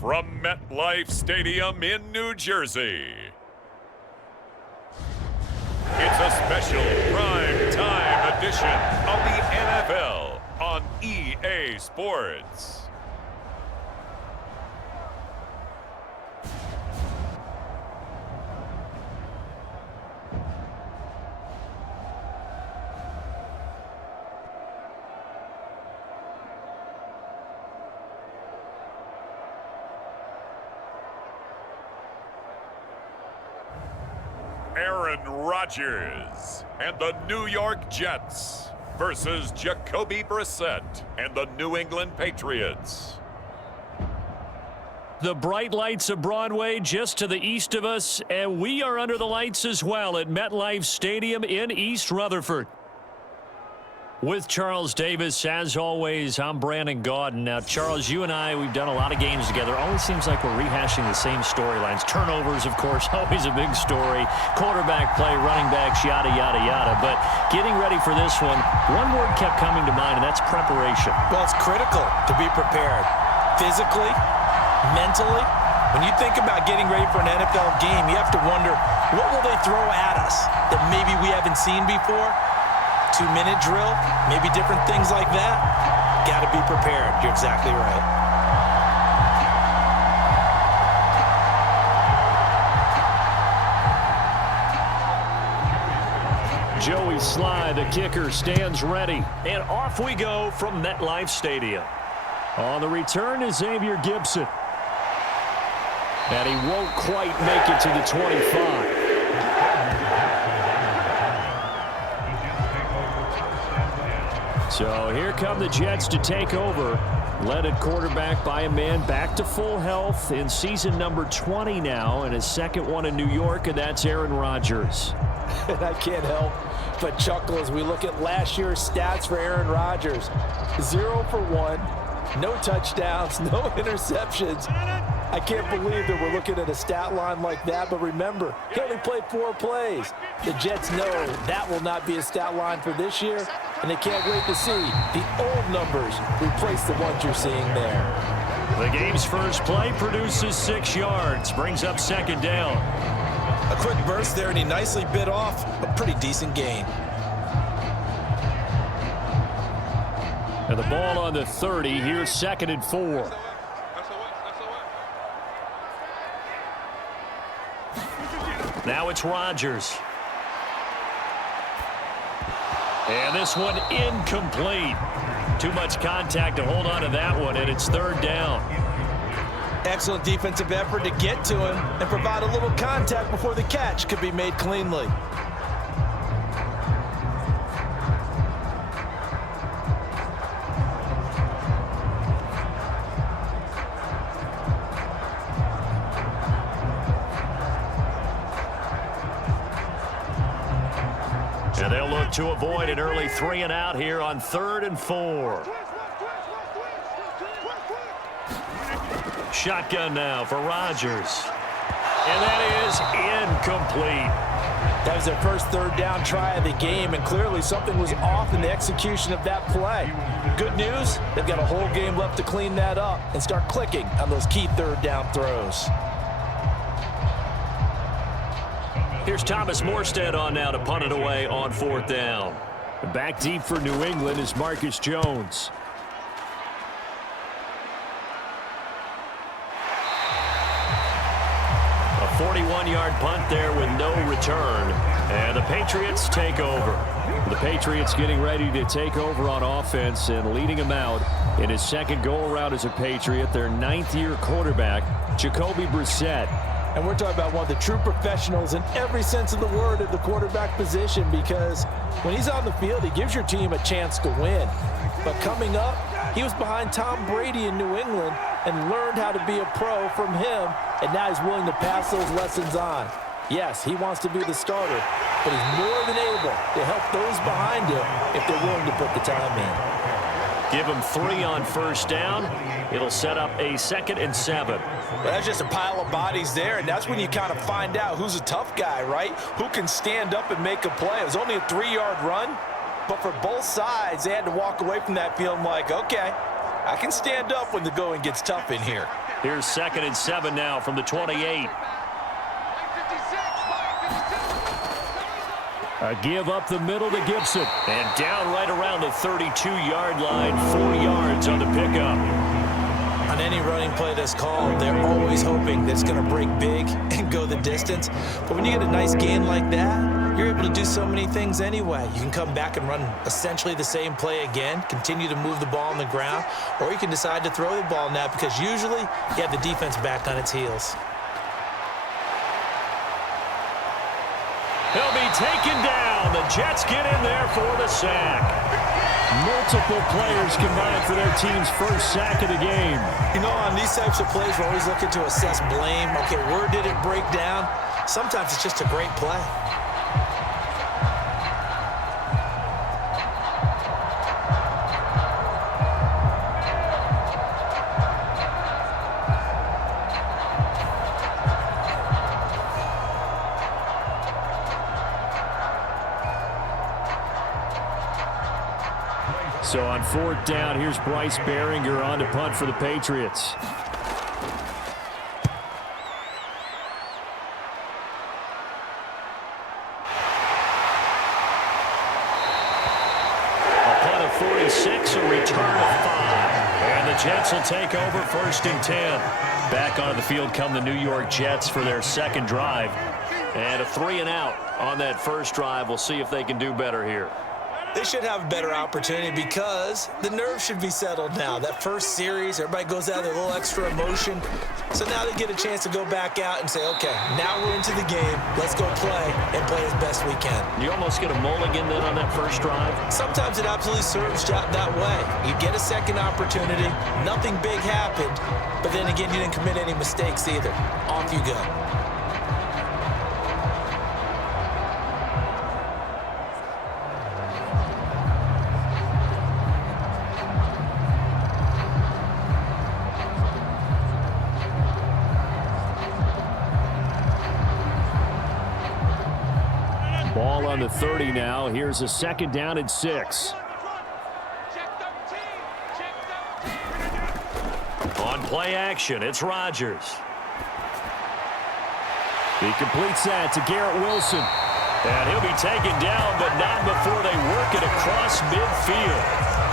from MetLife Stadium in New Jersey. It's a special prime time edition of the NFL on EA Sports. Aaron Rodgers and the New York Jets versus Jacoby Brissett and the New England Patriots. The bright lights of Broadway just to the east of us, and we are under the lights as well at MetLife Stadium in East Rutherford. With Charles Davis, as always, I'm Brandon Gaudin. Now, Charles, you and I, we've done a lot of games together. Always seems like we're rehashing the same storylines. Turnovers, of course, always a big story. Quarterback play, running backs, yada, yada, yada. But getting ready for this one word kept coming to mind, and that's preparation. Well, it's critical to be prepared. Physically, mentally. When you think about getting ready for an NFL game, you have to wonder, what will they throw at us that maybe we haven't seen before? 2-minute drill, maybe different things like that. Got to be prepared. You're exactly right. Joey Sly, the kicker, stands ready. And off we go from MetLife Stadium. On the return is Xavier Gibson. And he won't quite make it to the 25. So here come the Jets to take over. Led at quarterback by a man back to full health in season number 20 now, and his second one in New York, and that's Aaron Rodgers. And I can't help but chuckle as we look at last year's stats for Aaron Rodgers. 0 for 1, no touchdowns, no interceptions. I can't believe that we're looking at a stat line like that, but remember, he only played 4 plays. The Jets know that will not be a stat line for this year, and they can't wait to see the old numbers replace the ones you're seeing there. The game's first play produces 6 yards, brings up second down. A quick burst there, and he nicely bit off a pretty decent gain. And the ball on the 30, here's 2nd and 4. Now it's Rodgers. And this one incomplete. Too much contact to hold on to that one, and it's 3rd down. Excellent defensive effort to get to him and provide a little contact before the catch could be made cleanly. And they'll look to avoid an early 3 and out here on 3rd and 4. Shotgun now for Rodgers. And that is incomplete. That was their first 3rd down try of the game, and clearly something was off in the execution of that play. Good news, they've got a whole game left to clean that up and start clicking on those key 3rd down throws. Here's Thomas Morstead on now to punt it away on 4th down. Back deep for New England is Marcus Jones. A 41-yard punt there with no return. And the Patriots take over. The Patriots getting ready to take over on offense and leading him out in his second go-around as a Patriot, their 9th-year quarterback, Jacoby Brissett. And we're talking about one of the true professionals in every sense of the word at the quarterback position, because when he's on the field, he gives your team a chance to win. But coming up, he was behind Tom Brady in New England and learned how to be a pro from him, and now he's willing to pass those lessons on. Yes, he wants to be the starter, but he's more than able to help those behind him if they're willing to put the time in. Give him 3 on 1st down. It'll set up a 2nd and 7. Well, that's just a pile of bodies there, and that's when you kind of find out who's a tough guy, right? Who can stand up and make a play. It was only a 3-yard run, but for both sides, they had to walk away from that feeling like, okay, I can stand up when the going gets tough in here. Here's 2nd and 7 now from the 28. A give up the middle to Gibson. And down right around the 32-yard line, 4 yards on the pickup. On any running play that's called, they're always hoping that it's going to break big and go the distance. But when you get a nice gain like that, you're able to do so many things anyway. You can come back and run essentially the same play again, continue to move the ball on the ground, or you can decide to throw the ball now because usually you have the defense back on its heels. He'll be taken down. The Jets get in there for the sack. Multiple players combined for their team's first sack of the game. You know, on these types of plays, we're always looking to assess blame. Okay, where did it break down? Sometimes it's just a great play. So on 4th down, here's Bryce Behringer on to punt for the Patriots. A punt of 46, a return of 5. And the Jets will take over 1st and 10. Back onto the field come the New York Jets for their second drive. And a 3-and-out on that first drive. We'll see if they can do better here. They should have a better opportunity because the nerves should be settled now. That first series, everybody goes out with a little extra emotion. So now they get a chance to go back out and say, okay, now we're into the game. Let's go play and play as best we can. You almost get a mulligan then on that first drive? Sometimes it absolutely serves that way. You get a second opportunity. Nothing big happened. But then again, you didn't commit any mistakes either. Off you go. Ball on the 30 now. Here's a 2nd down and 6. On play action, it's Rodgers. He completes that to Garrett Wilson. And he'll be taken down, but not before they work it across midfield.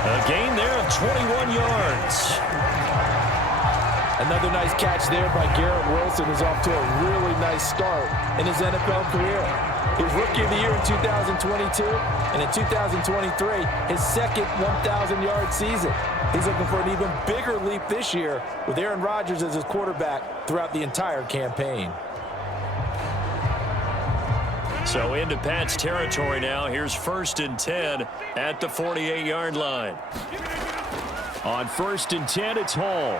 A gain there of 21 yards. Another nice catch there by Garrett Wilson, who's off to a really nice start in his NFL career. He was Rookie of the Year in 2022, and in 2023, his second 1,000-yard season. He's looking for an even bigger leap this year with Aaron Rodgers as his quarterback throughout the entire campaign. So into Pat's territory now. Here's 1st and 10 at the 48-yard line. On 1st and 10, it's Hall.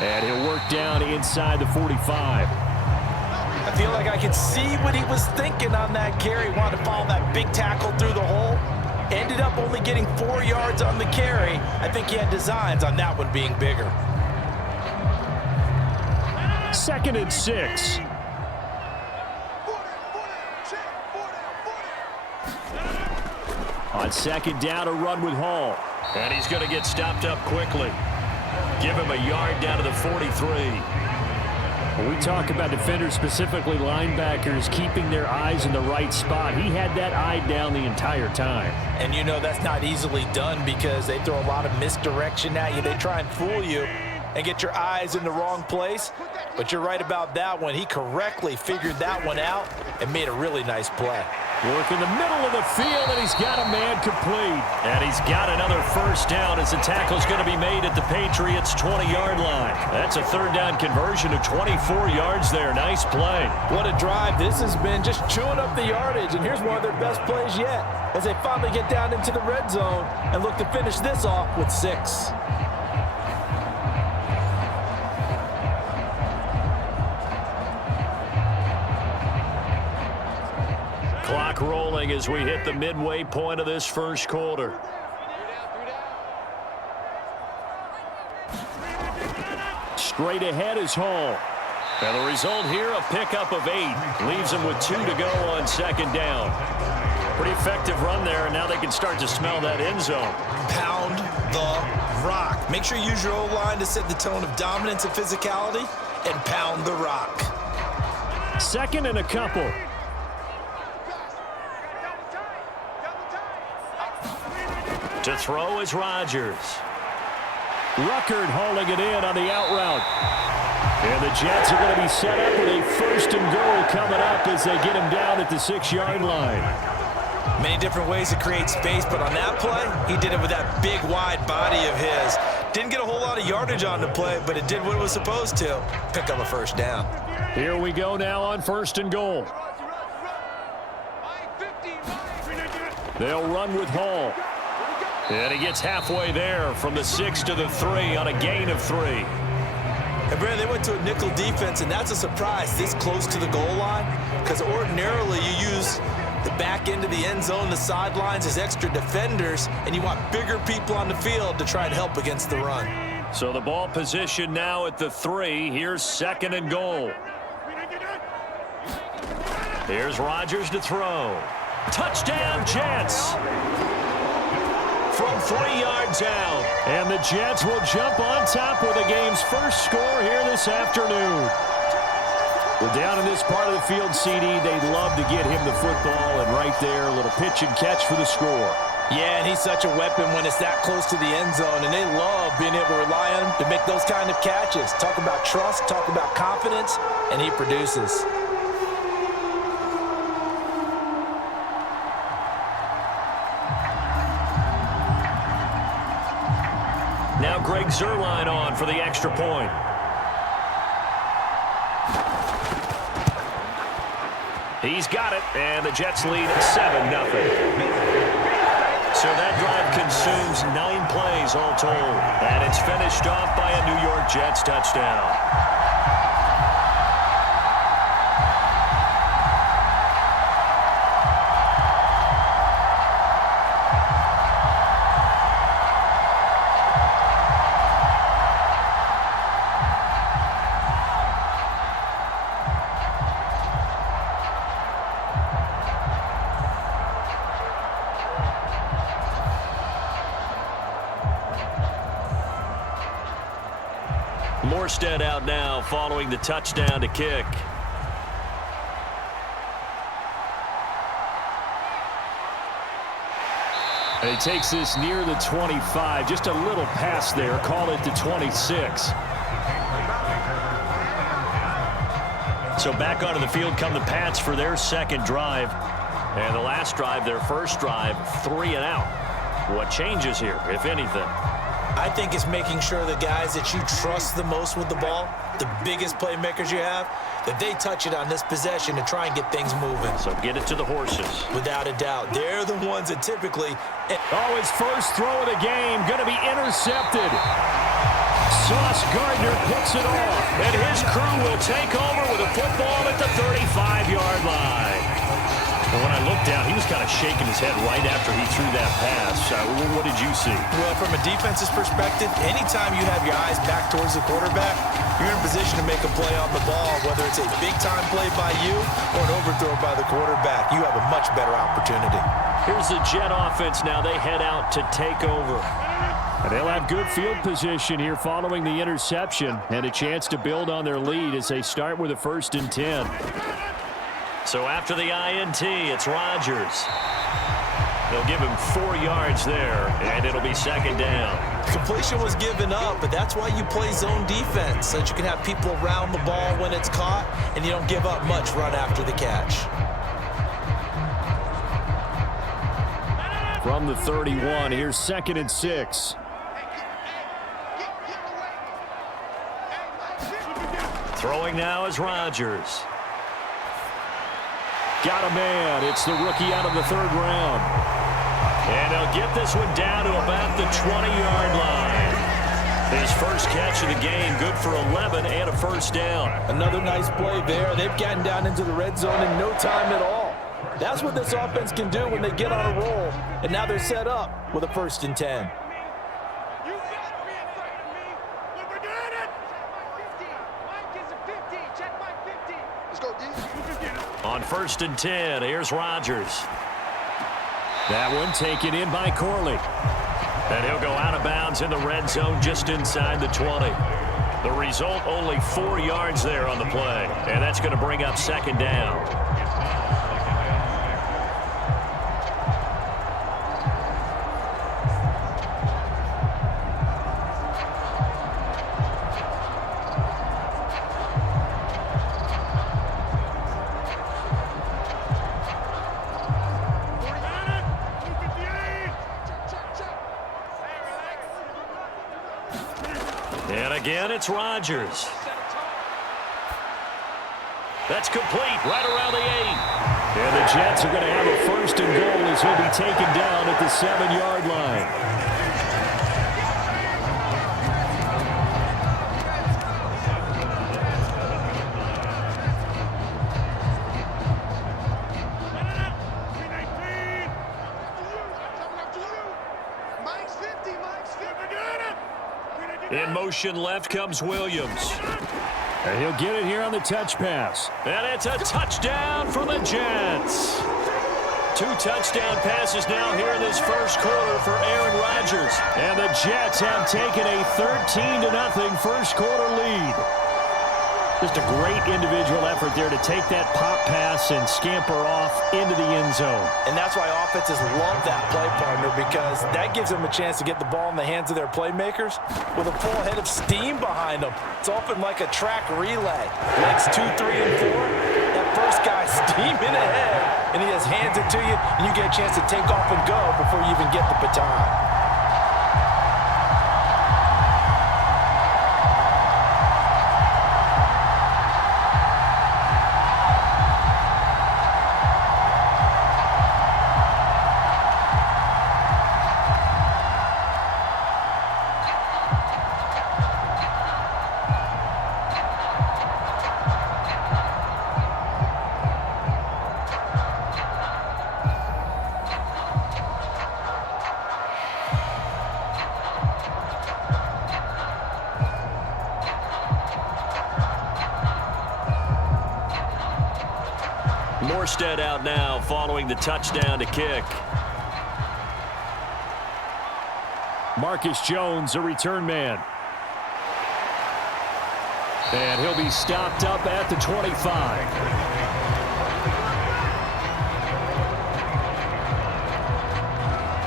And he'll work down inside the 45. I feel like I could see what he was thinking on that carry. Wanted to follow that big tackle through the hole. Ended up only getting 4 yards on the carry. I think he had designs on that one being bigger. 2nd and 6. On 2nd down, a run with Hall. And he's going to get stopped up quickly. Give him a yard down to the 43. When we talk about defenders, specifically linebackers, keeping their eyes in the right spot, he had that eye down the entire time. And you know that's not easily done because they throw a lot of misdirection at you. They try and fool you and get your eyes in the wrong place. But you're right about that one. He correctly figured that one out and made a really nice play. Work in the middle of the field, and he's got a man complete. And he's got another 1st down as the tackle's going to be made at the Patriots' 20-yard line. That's a 3rd down conversion of 24 yards there. Nice play. What a drive. This has been just chewing up the yardage, and here's one of their best plays yet as they finally get down into the red zone and look to finish this off with 6. Clock rolling as we hit the midway point of this first quarter. Straight ahead is Hall. And the result here, a pickup of 8. Leaves him with 2 to go on 2nd down. Pretty effective run there, and now they can start to smell that end zone. Pound the rock. Make sure you use your O-line to set the tone of dominance and physicality and pound the rock. 2nd and a couple. To throw is Rodgers. Ruckert holding it in on the out route. And the Jets are going to be set up with a 1st and goal coming up as they get him down at the 6-yard line. Many different ways to create space, but on that play, he did it with that big, wide body of his. Didn't get a whole lot of yardage on the play, but it did what it was supposed to. Pick up a 1st down. Here we go now on 1st and goal. They'll run with Hall. And he gets halfway there from the 6 to the 3 on a gain of 3. And Brandon, they went to a nickel defense, and that's a surprise this close to the goal line, because ordinarily you use the back end of the end zone, the sidelines as extra defenders, and you want bigger people on the field to try and help against the run. So the ball position now at the 3. Here's 2nd and goal. Here's Rodgers to throw. Touchdown, Jets! From 3 yards out. And the Jets will jump on top with the game's first score here this afternoon. We're down in this part of the field, CD. They'd love to get him the football, and right there, a little pitch and catch for the score. Yeah, and he's such a weapon when it's that close to the end zone, and they love being able to rely on him to make those kind of catches. Talk about trust, talk about confidence, and he produces. Now Greg Zuerlein on for the extra point. He's got it, and the Jets lead 7-0. So that drive consumes 9 plays all told, and it's finished off by a New York Jets touchdown. Morstead out now following the touchdown to kick. And he takes this near the 25, just a little pass there, call it the 26. So back onto the field come the Pats for their 2nd drive. And the last drive, their first drive, 3 and out. What changes here, if anything? I think it's making sure the guys that you trust the most with the ball, the biggest playmakers you have, that they touch it on this possession to try and get things moving. So get it to the horses. Without a doubt. They're the ones that typically... Oh, his first throw of the game going to be intercepted. Sauce Gardner picks it off, and his crew will take over with a football at the 35-yard line. And when I looked down, he was kind of shaking his head right after he threw that pass. What did you see? Well, from a defense's perspective, anytime you have your eyes back towards the quarterback, you're in a position to make a play on the ball, whether it's a big-time play by you or an overthrow by the quarterback. You have a much better opportunity. Here's the Jet offense now. They head out to take over. And they'll have good field position here following the interception and a chance to build on their lead as they start with a 1st and 10. So after the INT, it's Rodgers. They'll give him 4 yards there, and it'll be 2nd down. Completion was given up, but that's why you play zone defense, so that you can have people around the ball when it's caught, and you don't give up much run after the catch. From the 31, here's 2nd and 6. Throwing now is Rodgers. Got a man. It's the rookie out of the 3rd round. And they'll get this one down to about the 20-yard line. His first catch of the game, good for 11 and a 1st down. Another nice play there. They've gotten down into the red zone in no time at all. That's what this offense can do when they get on a roll. And now they're set up with a 1st and 10. On 1st and 10, here's Rodgers. That one taken in by Corley. And he'll go out of bounds in the red zone just inside the 20. The result, only 4 yards there on the play. And that's going to bring up second down. And again, it's Rodgers. That's complete right around the 8. And the Jets are going to have a first and goal as he'll be taken down at the 7-yard line. In motion left comes Williams. And he'll get it here on the touch pass. And it's a touchdown for the Jets. 2 touchdown passes now here in this first quarter for Aaron Rodgers. And the Jets have taken a 13-0 first quarter lead. Just a great individual effort there to take that pop pass and scamper off into the end zone. And that's why offenses love that play, partner, because that gives them a chance to get the ball in the hands of their playmakers with a full head of steam behind them. It's often like a track relay. Legs 2, 3, and 4. That first guy steaming ahead, and he just hands it to you, and you get a chance to take off and go before you even get the baton. Morstead out now following the touchdown to kick. Marcus Jones, a return man. And he'll be stopped up at the 25.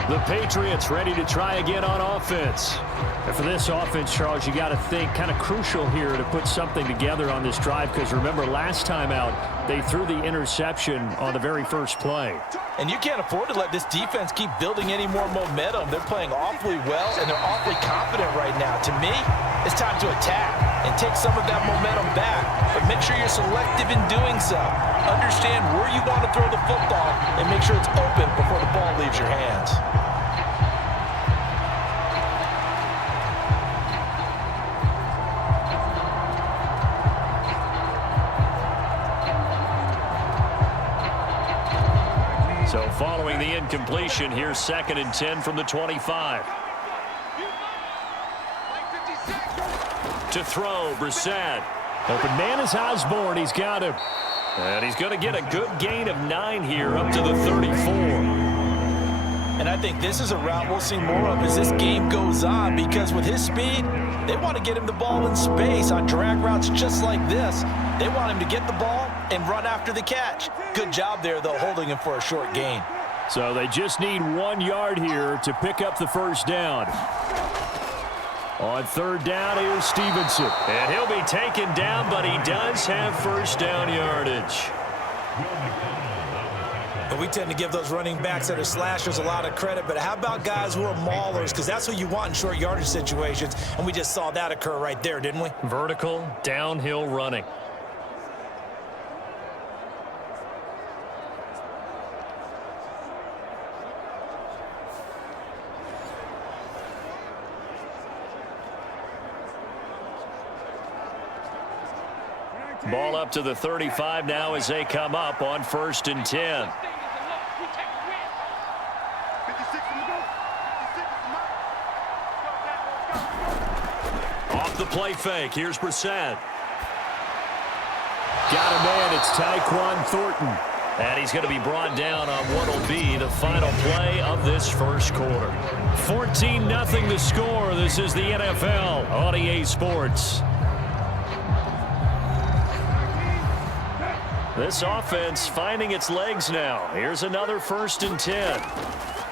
The Patriots ready to try again on offense. And for this offense, Charles, you got to think kind of crucial here to put something together on this drive, because remember last time out they threw the interception on the very first play. And you can't afford to let this defense keep building any more momentum. They're playing awfully well, and they're awfully confident right now. To me, it's time to attack and take some of that momentum back, but make sure you're selective in doing so. Understand where you want to throw the football and make sure it's open before the ball leaves your hands. So following the incompletion, here's 2nd and 10 from the 25. To throw, Brissett. Open man is Osborne. He's got him. And he's going to get a good gain of 9 here up to the 34. And I think this is a route we'll see more of as this game goes on, because with his speed, they want to get him the ball in space on drag routes just like this. They want him to get the ball and run after the catch. Good job there, though, holding him for a short gain. So they just need 1 yard here to pick up the first down. On 3rd down, here's Stevenson. And he'll be taken down, but he does have first down yardage. And we tend to give those running backs that are slashers a lot of credit, but how about guys who are maulers? Because that's what you want in short yardage situations, and we just saw that occur right there, didn't we? Vertical, downhill running. Ball up to the 35 now as they come up on 1st and 10. Off the play fake. Here's Brissett. Got a man. It's Tyquan Thornton. And he's going to be brought down on what will be the final play of this first quarter. 14-0 the score. This is the NFL on EA Sports. This offense finding its legs now. Here's another 1st and 10.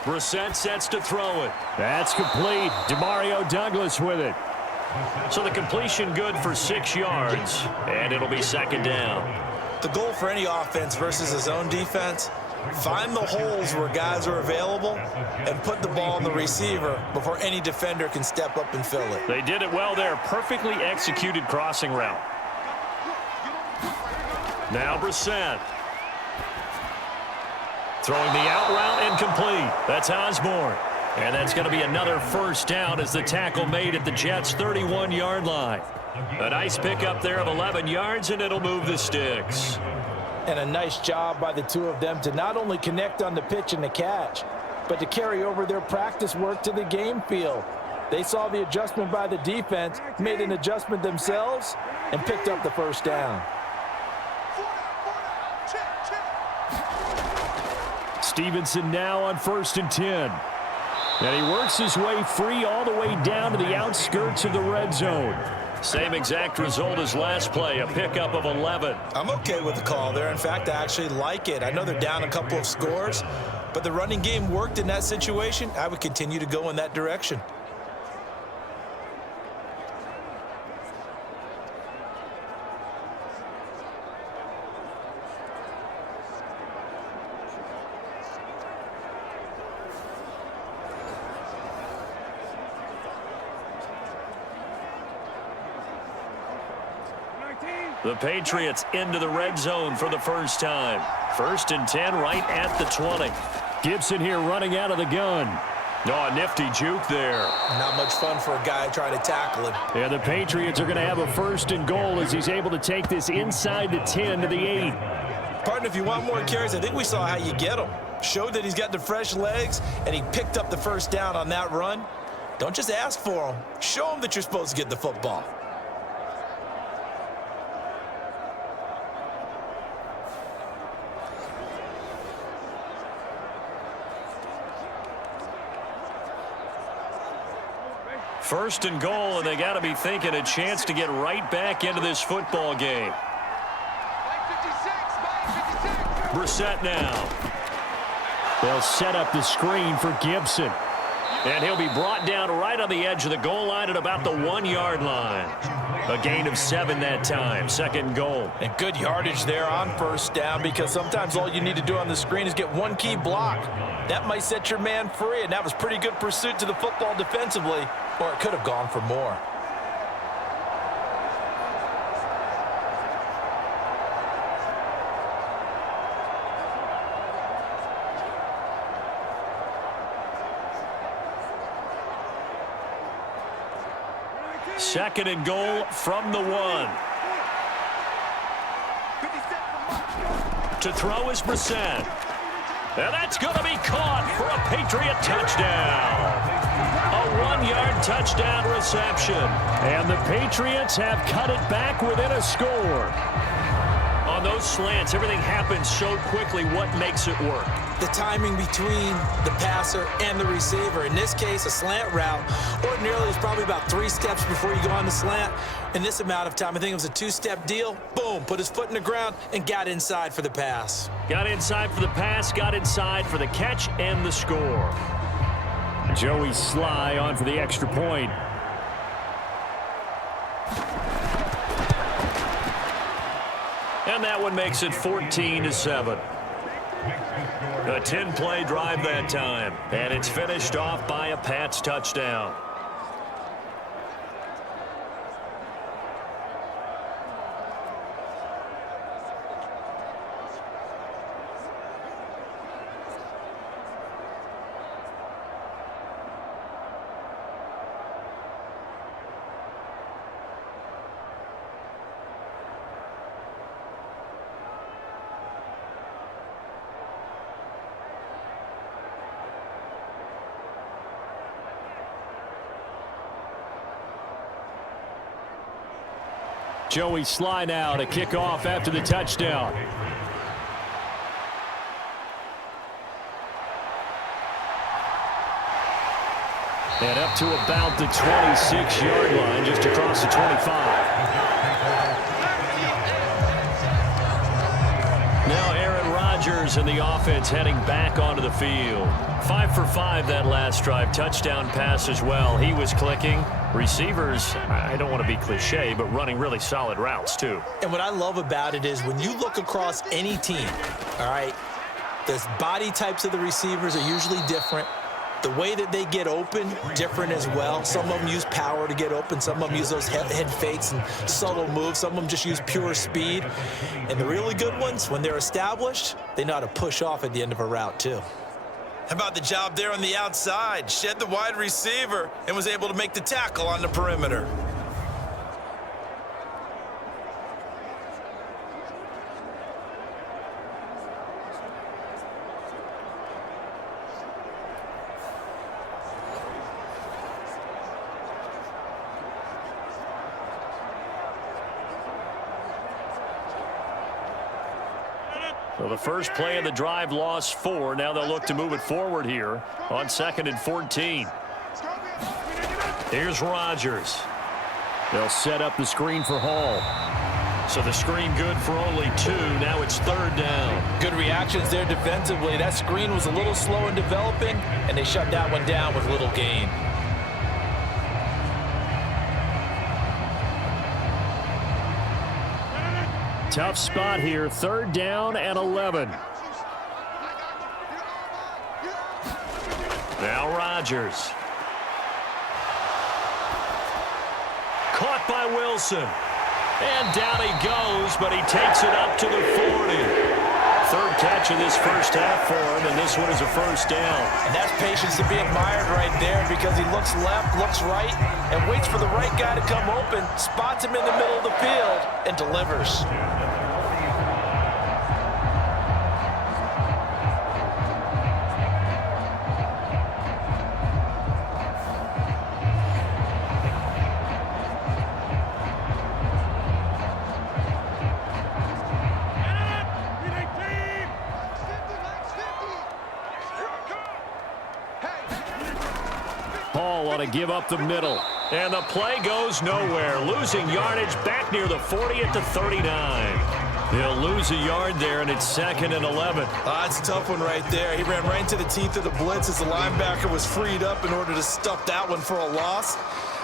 Brissett sets to throw it. That's complete. Demario Douglas with it. So the completion good for 6 yards, and it'll be 2nd down. The goal for any offense versus his own defense, find the holes where guys are available and put the ball on the receiver before any defender can step up and fill it. They did it well there. Perfectly executed crossing route. Now Brissett. Throwing the out route incomplete. That's Osborne. And that's going to be another 1st down as the tackle made at the Jets' 31-yard line. A nice pickup there of 11 yards, and it'll move the sticks. And a nice job by the two of them to not only connect on the pitch and the catch, but to carry over their practice work to the game field. They saw the adjustment by the defense, made an adjustment themselves, and picked up the 1st down. Stevenson now on 1st and 10. And he works his way free all the way down to the outskirts of the red zone. Same exact result as last play, a pickup of 11. I'm okay with the call there. In fact, I actually like it. I know they're down a couple of scores, but the running game worked in that situation. I would continue to go in that direction. The Patriots into the red zone for the first time. 1st and 10 right at the 20. Gibson here running out of the gun. Oh, a nifty juke there. Not much fun for a guy trying to tackle him. Yeah, the Patriots are going to have a 1st and goal as he's able to take this inside the 10 to the 8. Partner, if you want more carries, I think we saw how you get him. Showed that he's got the fresh legs, and he picked up the 1st down on that run. Don't just ask for him. Show him that you're supposed to get the football. First and goal, and they got to be thinking a chance to get right back into this football game. Brissett now. They'll set up the screen for Gibson. And he'll be brought down right on the edge of the goal line at about the 1-yard line. A gain of 7 that time. 2nd goal. And good yardage there on 1st down, because sometimes all you need to do on the screen is get one key block. That might set your man free, and that was pretty good pursuit to the football defensively, or it could have gone for more. Second and goal from the 1. To throw is Brissett. And that's going to be caught for a Patriot touchdown. A 1-yard touchdown reception. And the Patriots have cut it back within a score. On those slants, everything happens so quickly. What makes it work? The timing between the passer and the receiver. In this case, a slant route ordinarily is probably about 3 steps before you go on the slant. In this amount of time, I think it was a 2-step deal. Boom, put his foot in the ground and got inside for the pass. Got inside for the pass, got inside for the catch and the score. Joey Sly on for the extra point. And that one makes it 14-7. A 10-play drive that time. And it's finished off by a Pats touchdown. Joey Sly now to kick off after the touchdown. And up to about the 26-yard line, just across the 25. Now Aaron Rodgers and the offense heading back onto the field. 5 for 5 that last drive. Touchdown pass as well. He was clicking. Receivers, I don't want to be cliche, but running really solid routes too. And what I love about it is when you look across any team, all right, the body types of the receivers are usually different. The way that they get open, different as well. Some of them use power to get open. Some of them use those head fakes and subtle moves. Some of them just use pure speed. And the really good ones, when they're established, they know how to push off at the end of a route too. How about the job there on the outside? Shed the wide receiver and was able to make the tackle on the perimeter. So the first play of the drive lost 4. Now they'll look to move it forward here on 2nd and 14. Here's Rodgers. They'll set up the screen for Hall. So the screen good for only 2. Now it's 3rd down. Good reactions there defensively. That screen was a little slow in developing, and they shut that one down with little gain. Tough spot here. 3rd down and 11. Now Rodgers. Caught by Wilson. And down he goes, but he takes it up to the 40. 3rd catch of this first half for him, and this one is a 1st down. And that's patience to be admired right there because he looks left, looks right, and waits for the right guy to come open, spots him in the middle of the field, and delivers. Hall ought to give up the middle. And the play goes nowhere. Losing yardage back near the 40 at the 39. They'll lose a yard there, and it's 2nd and 11. That's a tough one right there. He ran right into the teeth of the blitz as the linebacker was freed up in order to stuff that one for a loss.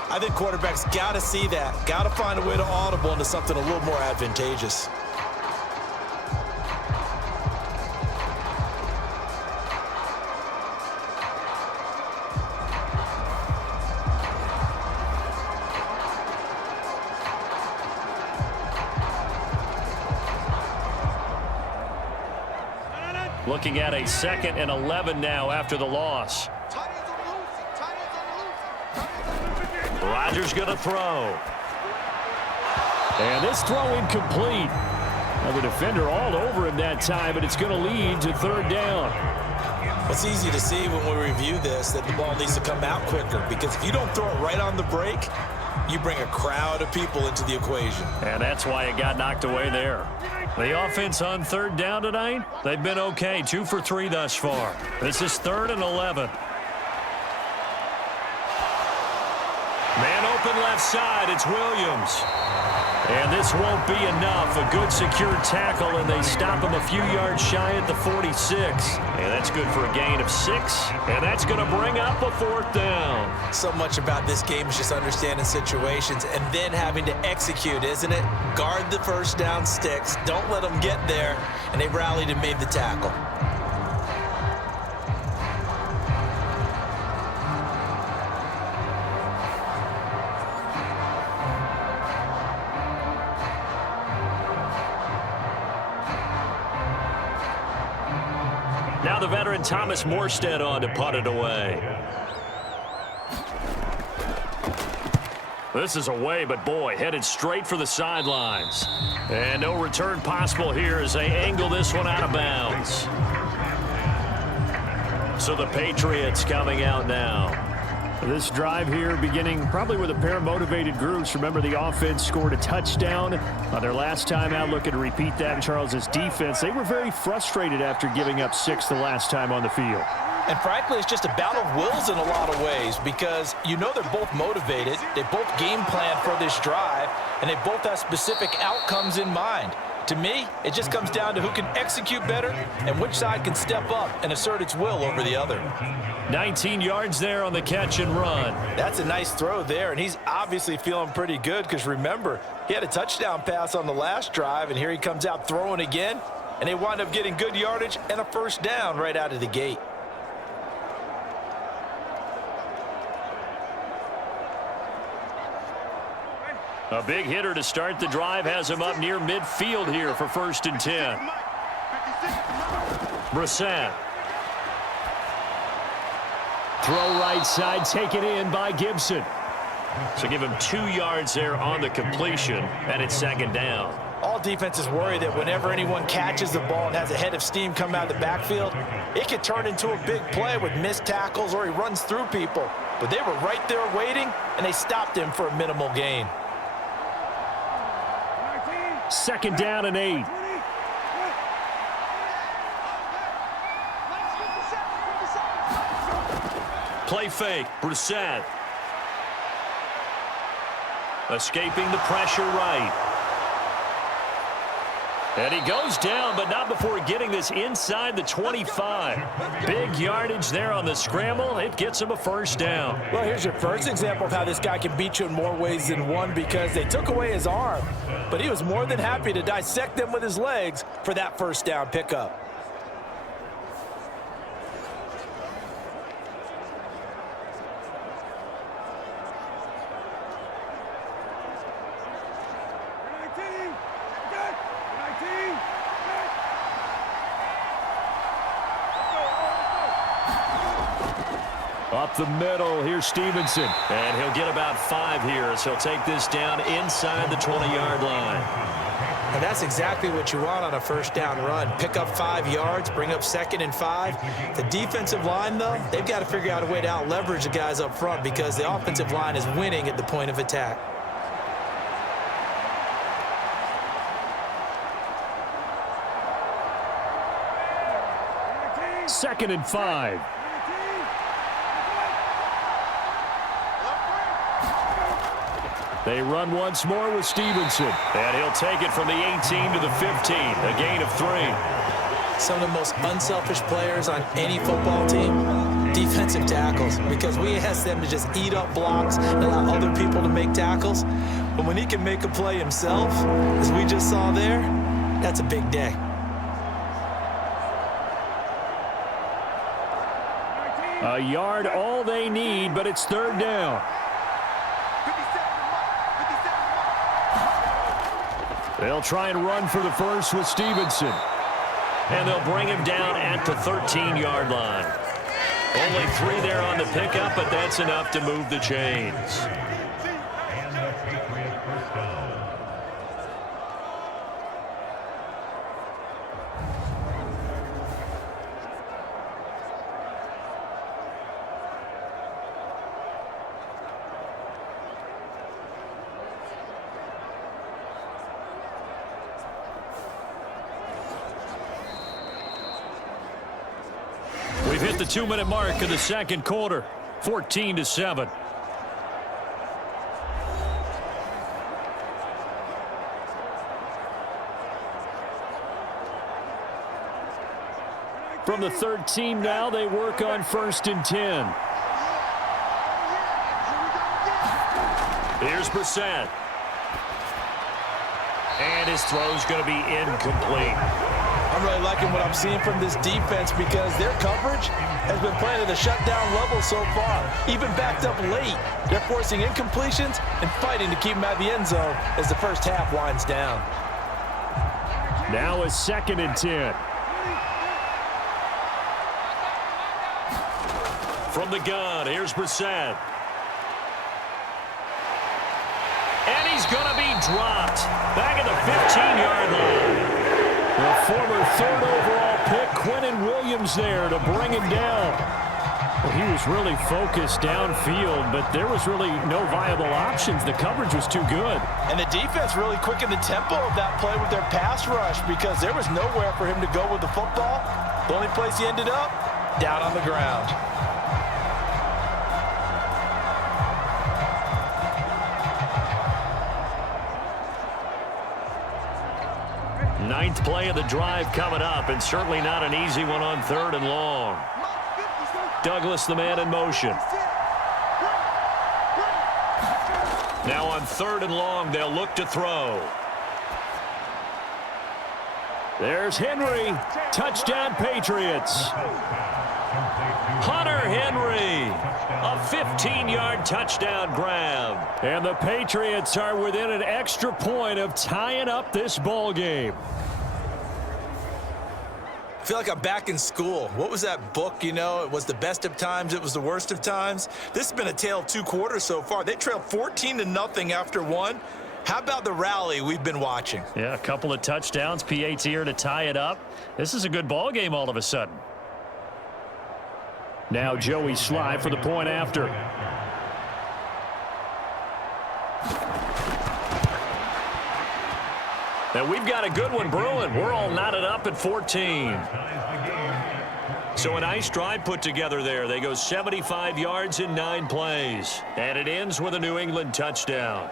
I think quarterbacks got to see that. Got to find a way to audible into something a little more advantageous. Looking at a 2nd and 11 now after the loss. Rodgers going to throw. And this throw incomplete. Now the defender all over him that time, but it's going to lead to 3rd down. It's easy to see when we review this that the ball needs to come out quicker because if you don't throw it right on the break, you bring a crowd of people into the equation. And that's why it got knocked away there. The offense on 3rd down tonight, they've been okay. 2 for 3 thus far. This is 3rd and 11. Man open left side, it's Williams. And this won't be enough. A good secure tackle, and they stop him a few yards shy at the 46. And that's good for a gain of 6. And that's going to bring up a 4th down. So much about this game is just understanding situations and then having to execute, isn't it? Guard the first down sticks. Don't let them get there. And they rallied and made the tackle. Now the veteran Thomas Morstead on to punt it away. This is away, but boy, headed straight for the sidelines. And no return possible here as they angle this one out of bounds. So the Patriots coming out now. This drive here beginning probably with a pair of motivated groups. Remember, the offense scored a touchdown on their last time out. Looking to repeat that in Charles's defense. They were very frustrated after giving up 6 the last time on the field. And frankly, it's just a battle of wills in a lot of ways because you know they're both motivated, they both game plan for this drive, and they both have specific outcomes in mind. To me, it just comes down to who can execute better and which side can step up and assert its will over the other. 19 yards there on the catch and run. That's a nice throw there, and he's obviously feeling pretty good because remember, he had a touchdown pass on the last drive, and here he comes out throwing again, and they wind up getting good yardage and a first down right out of the gate. A big hitter to start the drive has him up near midfield here for 1st and 10. Brissett. Throw right side, taken in by Gibson. So give him 2 yards there on the completion, and it's 2nd down. All defenses worry that whenever anyone catches the ball and has a head of steam come out of the backfield, it could turn into a big play with missed tackles or he runs through people. But they were right there waiting, and they stopped him for a minimal gain. 2nd down and 8. Play fake, Brissett. Escaping the pressure right. And he goes down, but not before getting this inside the 25. Big yardage there on the scramble. It gets him a first down. Well, here's your first example of how this guy can beat you in more ways than one because they took away his arm. But he was more than happy to dissect them with his legs for that first down pickup. Up the middle, here's Stevenson. And he'll get about 5 here as he'll take this down inside the 20-yard line. And that's exactly what you want on a first down run. Pick up 5 yards, bring up 2nd and 5. The defensive line, though, they've got to figure out a way to out-leverage the guys up front because the offensive line is winning at the point of attack. Second and 5. They run once more with Stevenson. And he'll take it from the 18 to the 15. A gain of 3. Some of the most unselfish players on any football team, defensive tackles, because we ask them to just eat up blocks and allow other people to make tackles. But when he can make a play himself, as we just saw there, that's a big day. A yard all they need, but it's 3rd down. They'll try and run for the first with Stevenson. And they'll bring him down at the 13-yard line. Only 3 there on the pickup, but that's enough to move the chains. We've hit the 2-minute mark of the 2nd quarter, 14-7. From the 13 now, they work on 1st and 10. Here's Brissett. And his throw's going to be incomplete. I'm really liking what I'm seeing from this defense because their coverage has been playing at a shutdown level so far. Even backed up late, they're forcing incompletions and fighting to keep them out of the end zone as the first half winds down. Now is 2nd and 10. From the gun, here's Brissett. And he's going to be dropped back at the 15-yard line. The former 3rd overall pick, Quentin Williams there to bring him down. Well, he was really focused downfield, but there was really no viable options. The coverage was too good. And the defense really quickened the tempo of that play with their pass rush because there was nowhere for him to go with the football. The only place he ended up down on the ground. Ninth play of the drive coming up, and certainly not an easy one on 3rd and long. Douglas, the man in motion. Now on 3rd and long, they'll look to throw. There's Henry. Touchdown, Patriots. Hunter Henry. A 15-yard touchdown grab. And the Patriots are within an extra point of tying up this ball game. I feel like I'm back in school. What was that book, you know? It was the best of times. It was the worst of times. This has been a tale of 2 quarters so far. They trailed 14-0 after 1. How about the rally we've been watching? Yeah, a couple of touchdowns. PAT here to tie it up. This is a good ball game all of a sudden. Now Joey Sly for the point after. And we've got a good one brewing. We're all knotted up at 14. So a nice drive put together there. They go 75 yards in 9 plays. And it ends with a New England touchdown.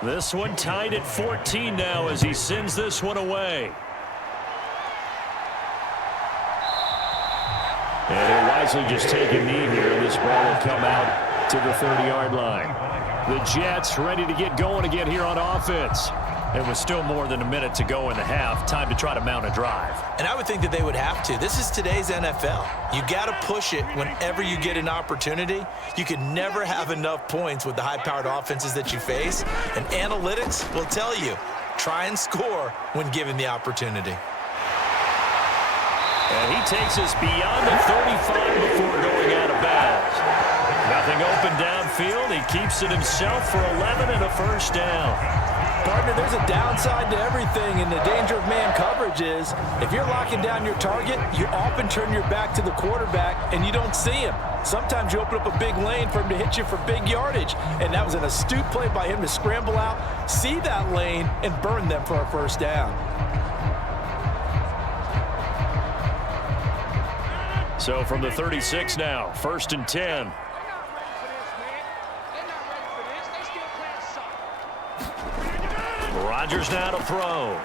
This one tied at 14 now as he sends this one away. And he'll wisely just take a knee here. This ball will come out to the 30-yard line. The Jets ready to get going again here on offense. It was still more than a minute to go in the half. Time to try to mount a drive. And I would think that they would have to. This is today's NFL. You got to push it whenever you get an opportunity. You can never have enough points with the high-powered offenses that you face. And analytics will tell you, try and score when given the opportunity. And he takes us beyond the 35 before going out of bounds. Nothing open downfield. He keeps it himself for 11 and a first down. Partner, there's a downside to everything, and the danger of man coverage is if you're locking down your target, you often turn your back to the quarterback and you don't see him. Sometimes you open up a big lane for him to hit you for big yardage, and that was an astute play by him to scramble out, see that lane, and burn them for a first down. So from the 36 now, 1st and 10. Rodgers now to throw.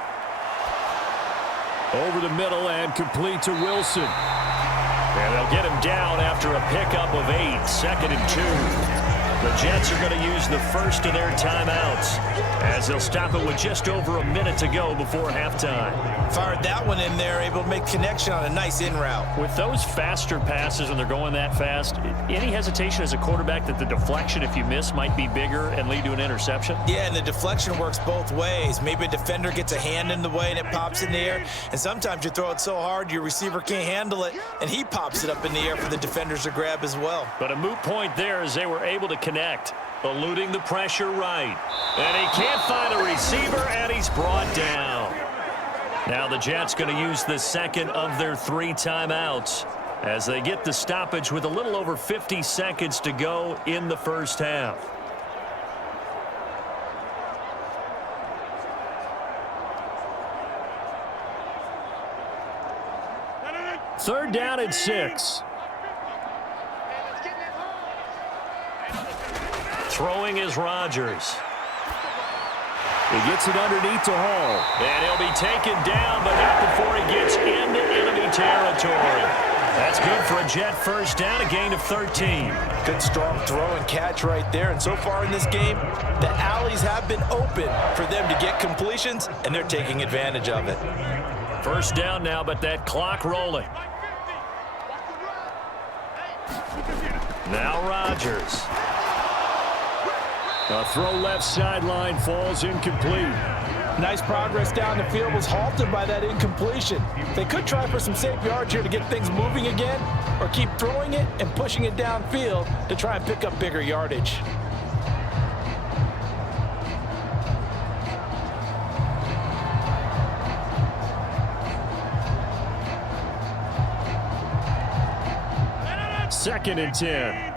Over the middle and complete to Wilson. And they'll get him down after a pickup of 8, 2nd and 2. The Jets are going to use the first of their timeouts as they'll stop it with just over a minute to go before halftime. Fired that one in there, able to make connection on a nice in route. With those faster passes and they're going that fast, any hesitation as a quarterback that the deflection, if you miss, might be bigger and lead to an interception? Yeah, and the deflection works both ways. Maybe a defender gets a hand in the way and it pops in the air, and sometimes you throw it so hard your receiver can't handle it, and he pops it up in the air for the defenders to grab as well. But a moot point there as they were able to connect, eluding the pressure right. And he can't find a receiver, and he's brought down. Now the Jets going to use the second of their 3 timeouts as they get the stoppage with a little over 50 seconds to go in the first half. Third down and 6. Throwing is Rodgers. He gets it underneath to Hall. And he'll be taken down, but not before he gets into enemy territory. That's good for a Jet first down, a gain of 13. Good strong throw and catch right there. And so far in this game, the alleys have been open for them to get completions, and they're taking advantage of it. First down now, but that clock rolling. Now Rodgers. A throw left sideline falls incomplete. Nice progress down the field was halted by that incompletion. They could try for some safe yards here to get things moving again, or keep throwing it and pushing it downfield to try and pick up bigger yardage. Second and 10.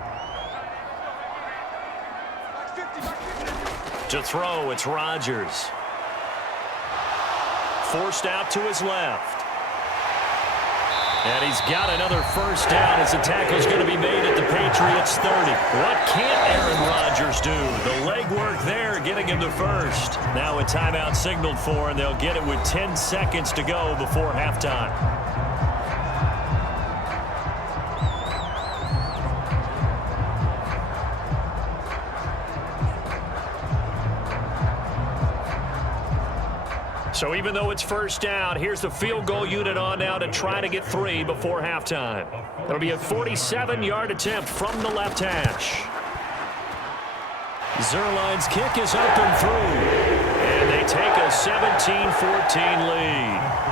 To throw, it's Rodgers. Forced out to his left. And he's got another first down as the tackle's going to be made at the Patriots 30. What can't Aaron Rodgers do? The legwork there getting him the first. Now a timeout signaled for, and they'll get it with 10 seconds to go before halftime. So even though it's first down, here's the field goal unit on now to try to get 3 before halftime. It'll be a 47-yard attempt from the left hash. Zerline's kick is up and through. And they take a 17-14 lead.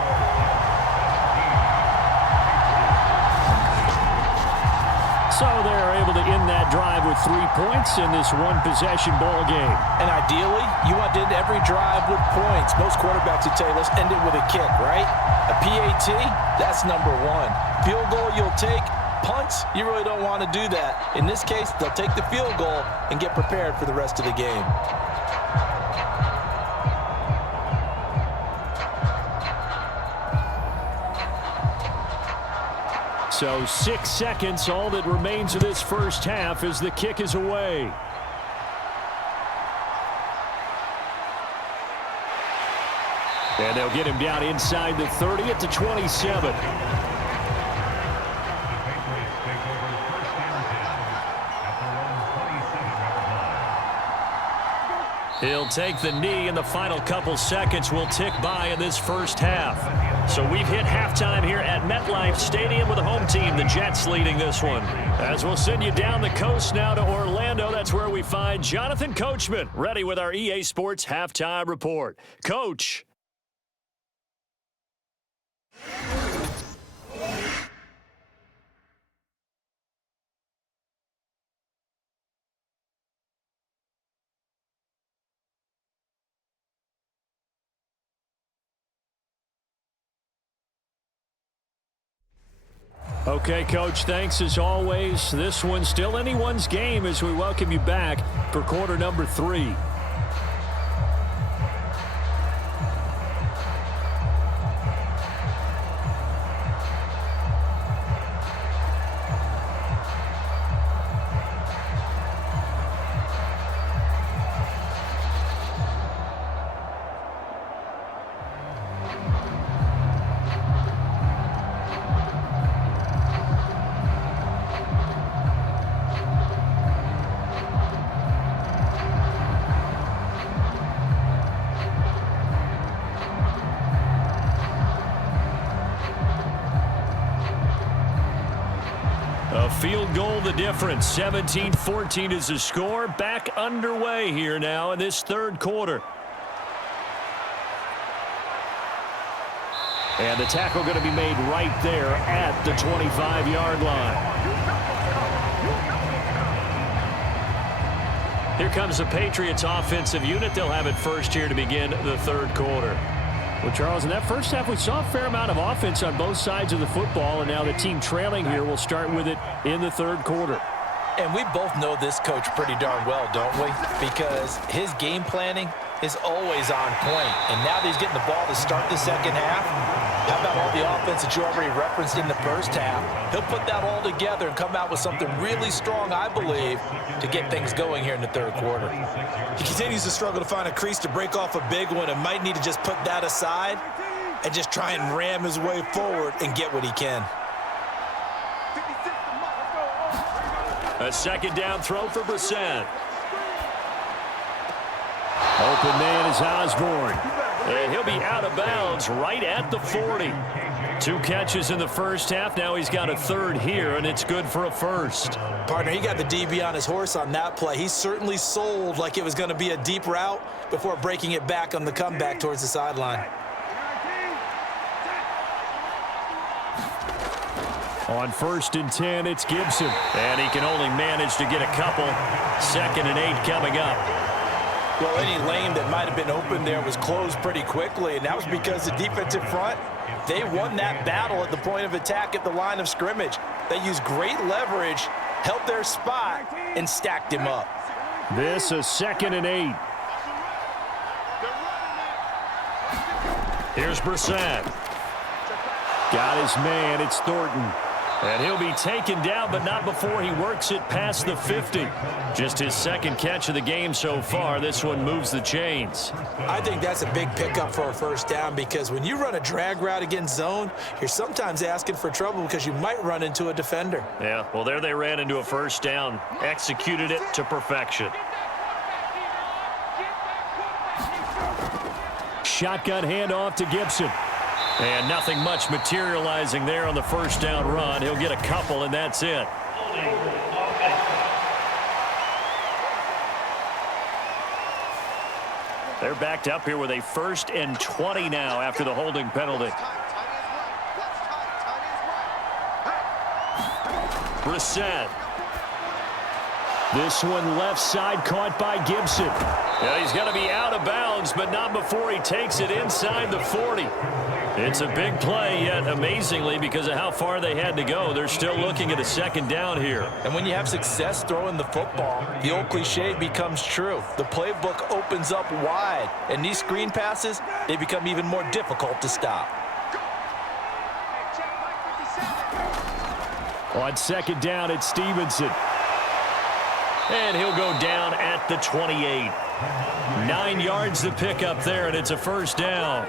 So they're able to end that drive with 3 points in this one-possession ball game. And ideally, you want to end every drive with points. Most quarterbacks would tell you, let's end it with a kick, right? A PAT, that's number 1. Field goal you'll take. Punts, you really don't want to do that. In this case, they'll take the field goal and get prepared for the rest of the game. So 6 seconds, all that remains of this first half as the kick is away. And they'll get him down inside the 30 at the 27. He'll take the knee, and the final couple seconds will tick by in this first half. So we've hit halftime here at MetLife Stadium with the home team, the Jets, leading this one. As we'll send you down the coast now to Orlando, that's where we find Jonathan Coachman, ready with our EA Sports Halftime Report. Coach. Okay, Coach, thanks as always. This one's still anyone's game as we welcome you back for quarter number 3. A field goal the difference. 17-14 is the score. Back underway here now in this third quarter. And the tackle going to be made right there at the 25-yard line. Here comes the Patriots offensive unit. They'll have it first here to begin the third quarter. Well, Charles, in that first half, we saw a fair amount of offense on both sides of the football, and now the team trailing here will start with it in the third quarter. And we both know this coach pretty darn well, don't we? Because his game planning is always on point. And now that he's getting the ball to start the second half, how about all the offense that you already referenced in the first half? He'll put that all together and come out with something really strong, I believe, to get things going here in the third quarter. He continues to struggle to find a crease to break off a big one and might need to just put that aside and just try and ram his way forward and get what he can. A second down throw for Brissett. Open man is Osborne. And he'll be out of bounds right at the 40. 2 catches in the first half. Now he's got a third here, and it's good for a first. Partner, he got the DB on his horse on that play. He certainly sold like it was going to be a deep route before breaking it back on the comeback towards the sideline. On 1st and 10, it's Gibson. And he can only manage to get a couple. 2nd and 8 coming up. Well, any lane that might have been open there was closed pretty quickly, and that was because the defensive front, they won that battle at the point of attack at the line of scrimmage. They used great leverage, held their spot, and stacked him up. This is 2nd and 8. Here's Brissett. Got his man. It's Thornton. And he'll be taken down, but not before he works it past the 50. Just his 2nd catch of the game so far. This one moves the chains. I think that's a big pickup for a first down, because when you run a drag route against zone, you're sometimes asking for trouble because you might run into a defender. Yeah, well, there they ran into a first down. Executed it to perfection. Shotgun handoff to Gibson. And nothing much materializing there on the first down run. He'll get a couple, and that's it. They're backed up here with a 1st and 20 now after the holding penalty. Brissett. This one left side, caught by Gibson. Yeah, he's got to be out of bounds, but not before he takes it inside the 40. It's a big play, yet amazingly, because of how far they had to go, they're still looking at a 2nd down here. And when you have success throwing the football, the old cliche becomes true. The playbook opens up wide, and these screen passes, they become even more difficult to stop. On 2nd down, it's Stevenson. And he'll go down at the 28. 9 yards to pick up there, and it's a first down.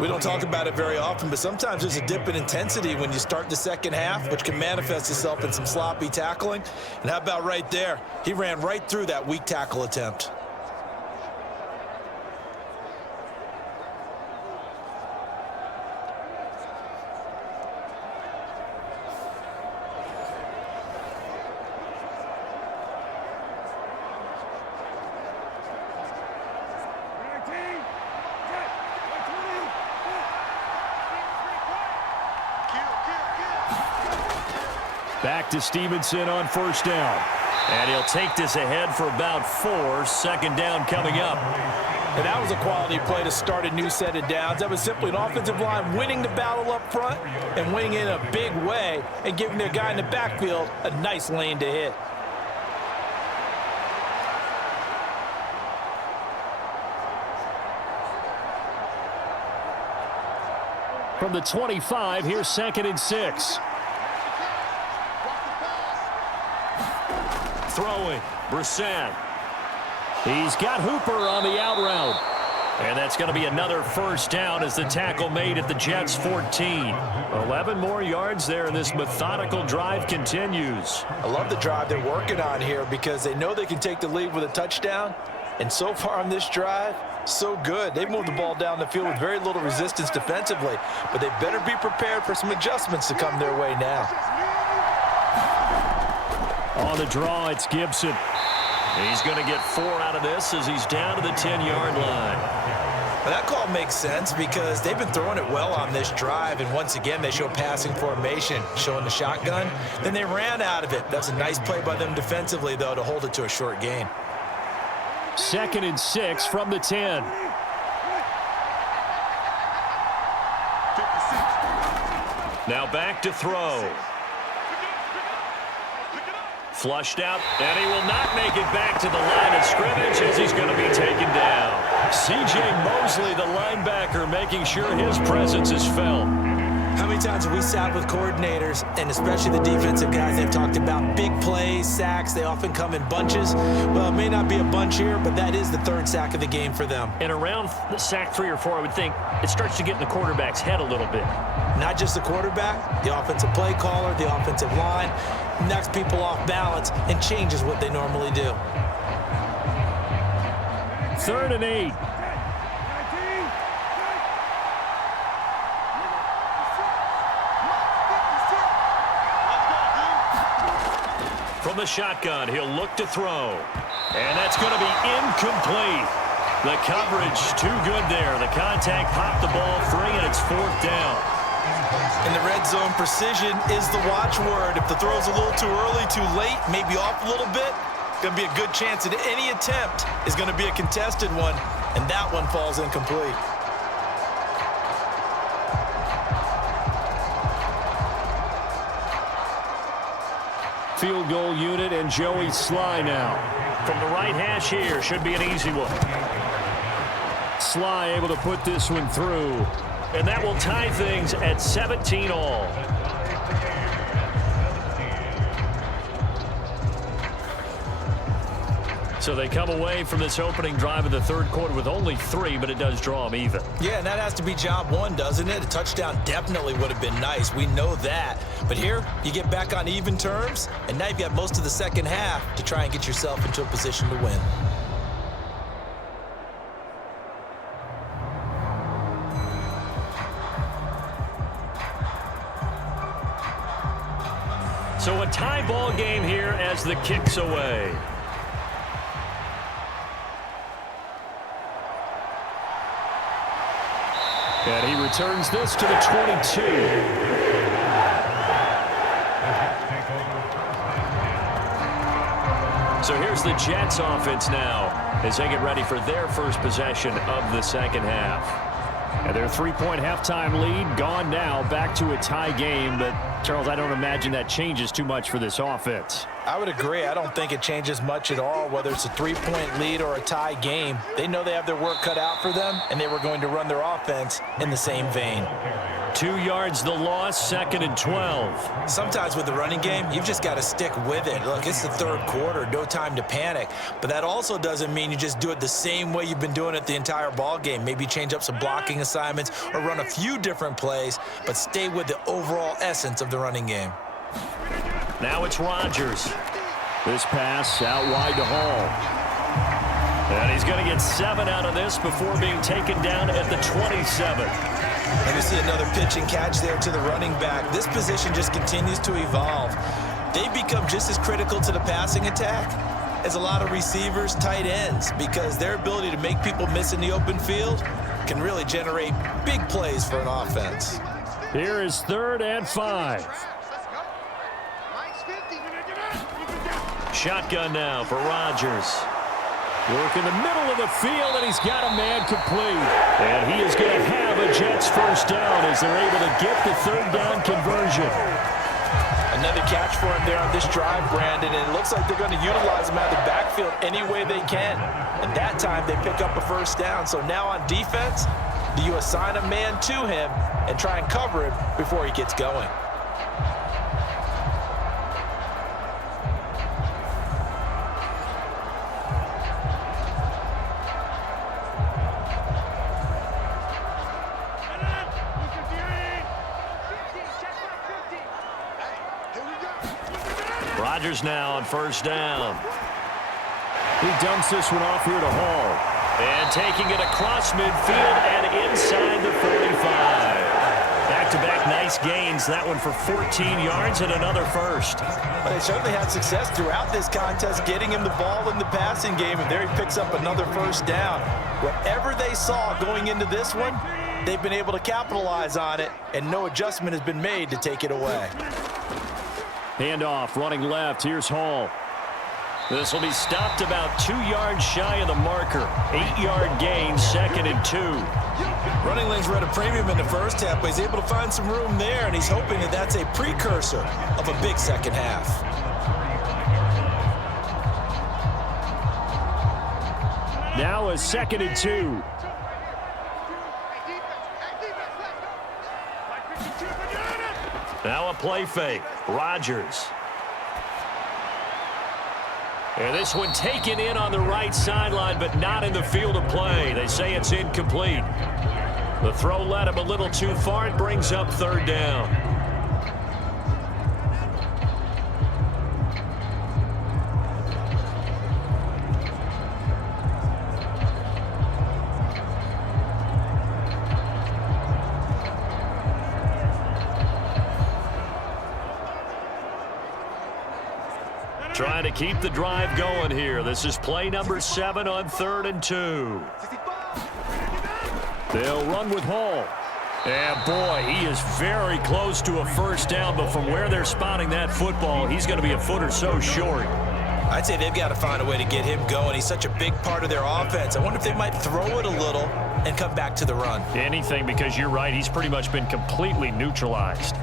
We don't talk about it very often, but sometimes there's a dip in intensity when you start the second half, which can manifest itself in some sloppy tackling. And how about right there? He ran right through that weak tackle attempt. Back to Stevenson on first down. And he'll take this ahead for about 4. 2nd down coming up. And that was a quality play to start a new set of downs. That was simply an offensive line winning the battle up front and winning in a big way and giving their guy in the backfield a nice lane to hit. From the 25, here's 2nd and 6. Throwing, Brissett. He's got Hooper on the out route. And that's going to be another first down as the tackle made at the Jets' 14. 11 more yards there, and this methodical drive continues. I love the drive they're working on here because they know they can take the lead with a touchdown. And so far on this drive, so good. They've moved the ball down the field with very little resistance defensively, but they better be prepared for some adjustments to come their way now. On the draw, it's Gibson. He's going to get 4 out of this as he's down to the 10-yard line. Well, that call makes sense because they've been throwing it well on this drive, and once again they show passing formation, showing the shotgun. Then they ran out of it. That's a nice play by them defensively, though, to hold it to a short gain. 2nd and 6 from the 10. Now back to throw. Flushed out, and he will not make it back to the line of scrimmage as he's going to be taken down. C.J. Mosley, the linebacker, making sure his presence is felt. How many times have we sat with coordinators, and especially the defensive guys, they've talked about big plays, sacks. They often come in bunches. Well, it may not be a bunch here, but that is the 3rd sack of the game for them. And around the sack 3 or 4, I would think it starts to get in the quarterback's head a little bit. Not just the quarterback, the offensive play caller, the offensive line, knocks people off balance and changes what they normally do. 3rd and 8. from the shotgun. He'll look to throw. And that's going to be incomplete. The coverage too good there. The contact popped the ball free, and it's 4th down. In the red zone, precision is the watchword. If the throw's a little too early, too late, maybe off a little bit, going to be a good chance that any attempt is going to be a contested one, and that one falls incomplete. Field goal unit and Joey Sly now. From the right hash here, should be an easy one. Sly able to put this one through. And that will tie things at 17 all. So they come away from this opening drive of the 3rd quarter with only 3, but it does draw them even. Yeah, and that has to be job 1, doesn't it? A touchdown definitely would have been nice. We know that. But here, you get back on even terms, and now you've got most of the second half to try and get yourself into a position to win. So a tie ball game here as the kick's away. And he returns this to the 22. So here's the Jets offense now as they get ready for their first possession of the second half. And their 3-point halftime lead gone now, back to a tie game. But, Charles, I don't imagine that changes too much for this offense. I would agree. I don't think it changes much at all, whether it's a 3-point lead or a tie game. They know they have their work cut out for them, and they were going to run their offense in the same vein. 2 yards the loss, 2nd and 12. Sometimes with the running game, you've just got to stick with it. Look, it's the 3rd quarter, no time to panic. But that also doesn't mean you just do it the same way you've been doing it the entire ball game. Maybe change up some blocking assignments or run a few different plays, but stay with the overall essence of the running game. Now it's Rodgers. This pass out wide to Hall. And he's going to get 7 out of this before being taken down at the 27. And we see another pitch and catch there to the running back. This position just continues to evolve. They become just as critical to the passing attack as a lot of receivers, tight ends, because their ability to make people miss in the open field can really generate big plays for an offense. Here is 3rd and 5. Shotgun now for Rodgers. Work in the middle of the field, and he's got a man complete. And he is going to have a Jets first down as they're able to get the 3rd down conversion. Another catch for him there on this drive, Brandon, and it looks like they're going to utilize him out of the backfield any way they can. And that time they pick up a first down. So now on defense, do you assign a man to him and try and cover him before he gets going? Rodgers now on first down. He dumps this one off here to Hall. And taking it across midfield and inside the 45. Back-to-back nice gains. That one for 14 yards and another first. Well, they certainly had success throughout this contest getting him the ball in the passing game, and there he picks up another first down. Whatever they saw going into this one, they've been able to capitalize on it, and no adjustment has been made to take it away. Handoff, running left. Here's Hall. This will be stopped about 2 yards shy of the marker. 8-yard gain, 2nd and 2. Running lanes were at a premium in the first half, but he's able to find some room there, and he's hoping that that's a precursor of a big second half. Now a 2nd and 2. Now a play fake. Rodgers. And this one taken in on the right sideline, but not in the field of play. They say it's incomplete. The throw led him a little too far and brings up 3rd down. Trying to keep the drive going here. This is play number 7 on 3rd and 2. They'll run with Hall. And boy, he is very close to a first down, but from where they're spotting that football, he's going to be a foot or so short. I'd say they've got to find a way to get him going. He's such a big part of their offense. I wonder if they might throw it a little and come back to the run. Anything, because you're right, he's pretty much been completely neutralized.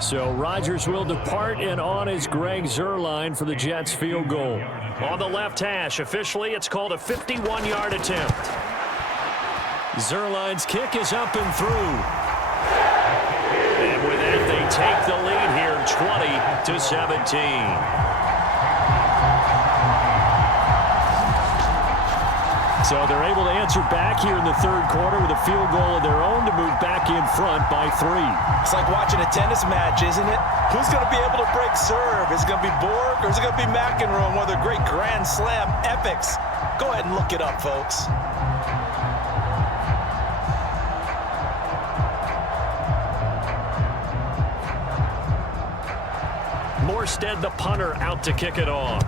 So Rodgers will depart, and on is Greg Zuerlein for the Jets field goal. On the left hash, officially it's called a 51-yard attempt. Zuerlein's kick is up and through. And with that, they take the lead here, 20-17. So they're able to answer back here in the 3rd quarter with a field goal of their own to move back in front by 3. It's like watching a tennis match, isn't it? Who's going to be able to break serve? Is it going to be Borg or is it going to be McEnroe, one of their great Grand Slam epics? Go ahead and look it up, folks. Morstead, the punter, out to kick it off.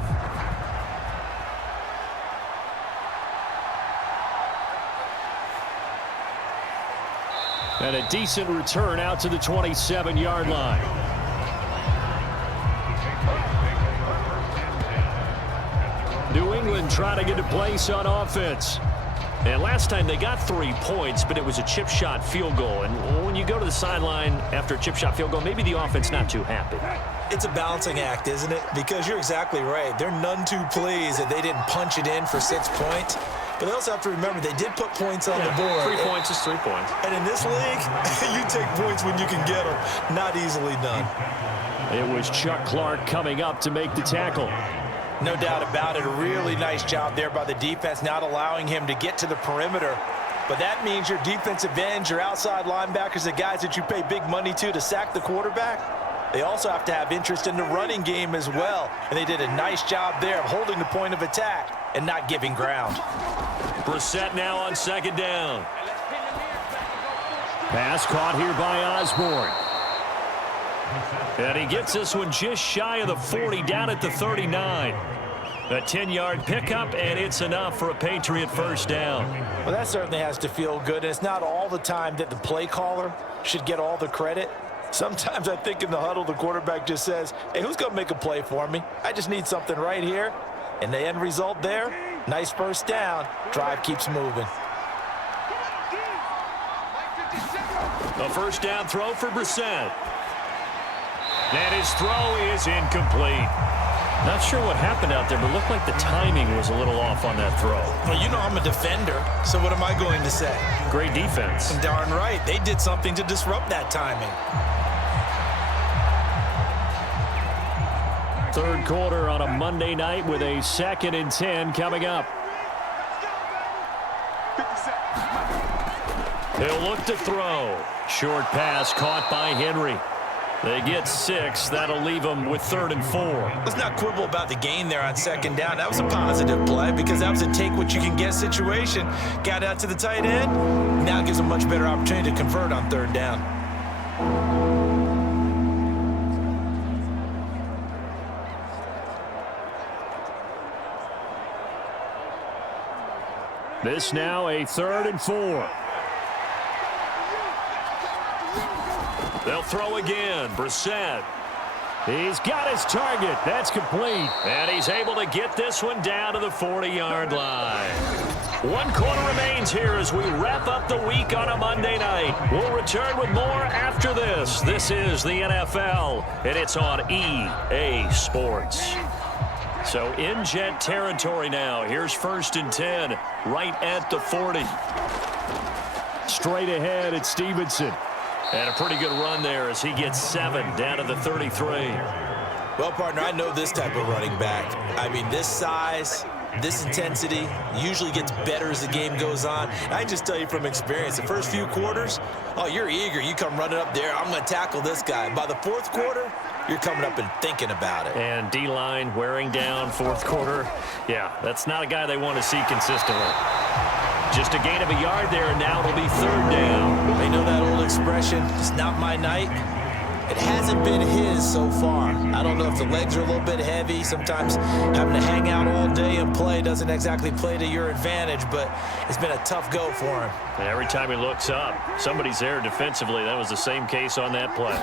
And a decent return out to the 27-yard line. New England trying to get a place on offense. And last time they got 3 points, but it was a chip shot field goal. And when you go to the sideline after a chip shot field goal, maybe the offense not too happy. It's a balancing act, isn't it? Because you're exactly right. They're none too pleased that they didn't punch it in for 6 points. But they also have to remember they did put points on the board. 3 points is 3 points. And in this league, you take points when you can get them. Not easily done. It was Chuck Clark coming up to make the tackle. No doubt about it. A really nice job there by the defense, not allowing him to get to the perimeter. But that means your defensive ends, your outside linebackers, the guys that you pay big money to sack the quarterback, they also have to have interest in the running game as well. And they did a nice job there of holding the point of attack and not giving ground. Brissett now on 2nd down. Pass caught here by Osborne. And he gets this one just shy of the 40, down at the 39. A 10-yard pickup, and it's enough for a Patriot first down. Well, that certainly has to feel good. And it's not all the time that the play caller should get all the credit. Sometimes I think in the huddle, the quarterback just says, hey, who's going to make a play for me? I just need something right here. And the end result there, nice first down. Drive keeps moving. A first down throw for Brissett. And his throw is incomplete. Not sure what happened out there, but looked like the timing was a little off on that throw. Well, you know I'm a defender, so what am I going to say? Great defense. Darn right. They did something to disrupt that timing. 3rd quarter on a Monday night with a 2nd and 10 coming up. He'll look to throw. Short pass caught by Henry. They get 6. That'll leave them with 3rd and 4. Let's not quibble about the gain there on 2nd down. That was a positive play because that was a take-what-you-can-get situation. Got out to the tight end. Now it gives a much better opportunity to convert on 3rd down. This now a 3rd and 4. They'll throw again. Brissett. He's got his target. That's complete. And he's able to get this one down to the 40-yard line. 1 quarter remains here as we wrap up the week on a Monday night. We'll return with more after this. This is the NFL, and it's on EA Sports. So in Jet territory now. Here's 1st and 10, right at the 40. Straight ahead at Stevenson. And a pretty good run there as he gets 7 down to the 33. Well, partner, I know this type of running back. I mean, this size, this intensity usually gets better as the game goes on. And I just tell you from experience, the first few quarters, oh, you're eager. You come running up there. I'm going to tackle this guy. By the 4th quarter, you're coming up and thinking about it. And D-line wearing down fourth quarter. Yeah, that's not a guy they want to see consistently. Just a gain of a yard there, and now it'll be third down. They know that old expression, it's not my night. It hasn't been his so far. I don't know if the legs are a little bit heavy. Sometimes having to hang out all day and play doesn't exactly play to your advantage, but it's been a tough go for him. And every time he looks up, somebody's there defensively. That was the same case on that play.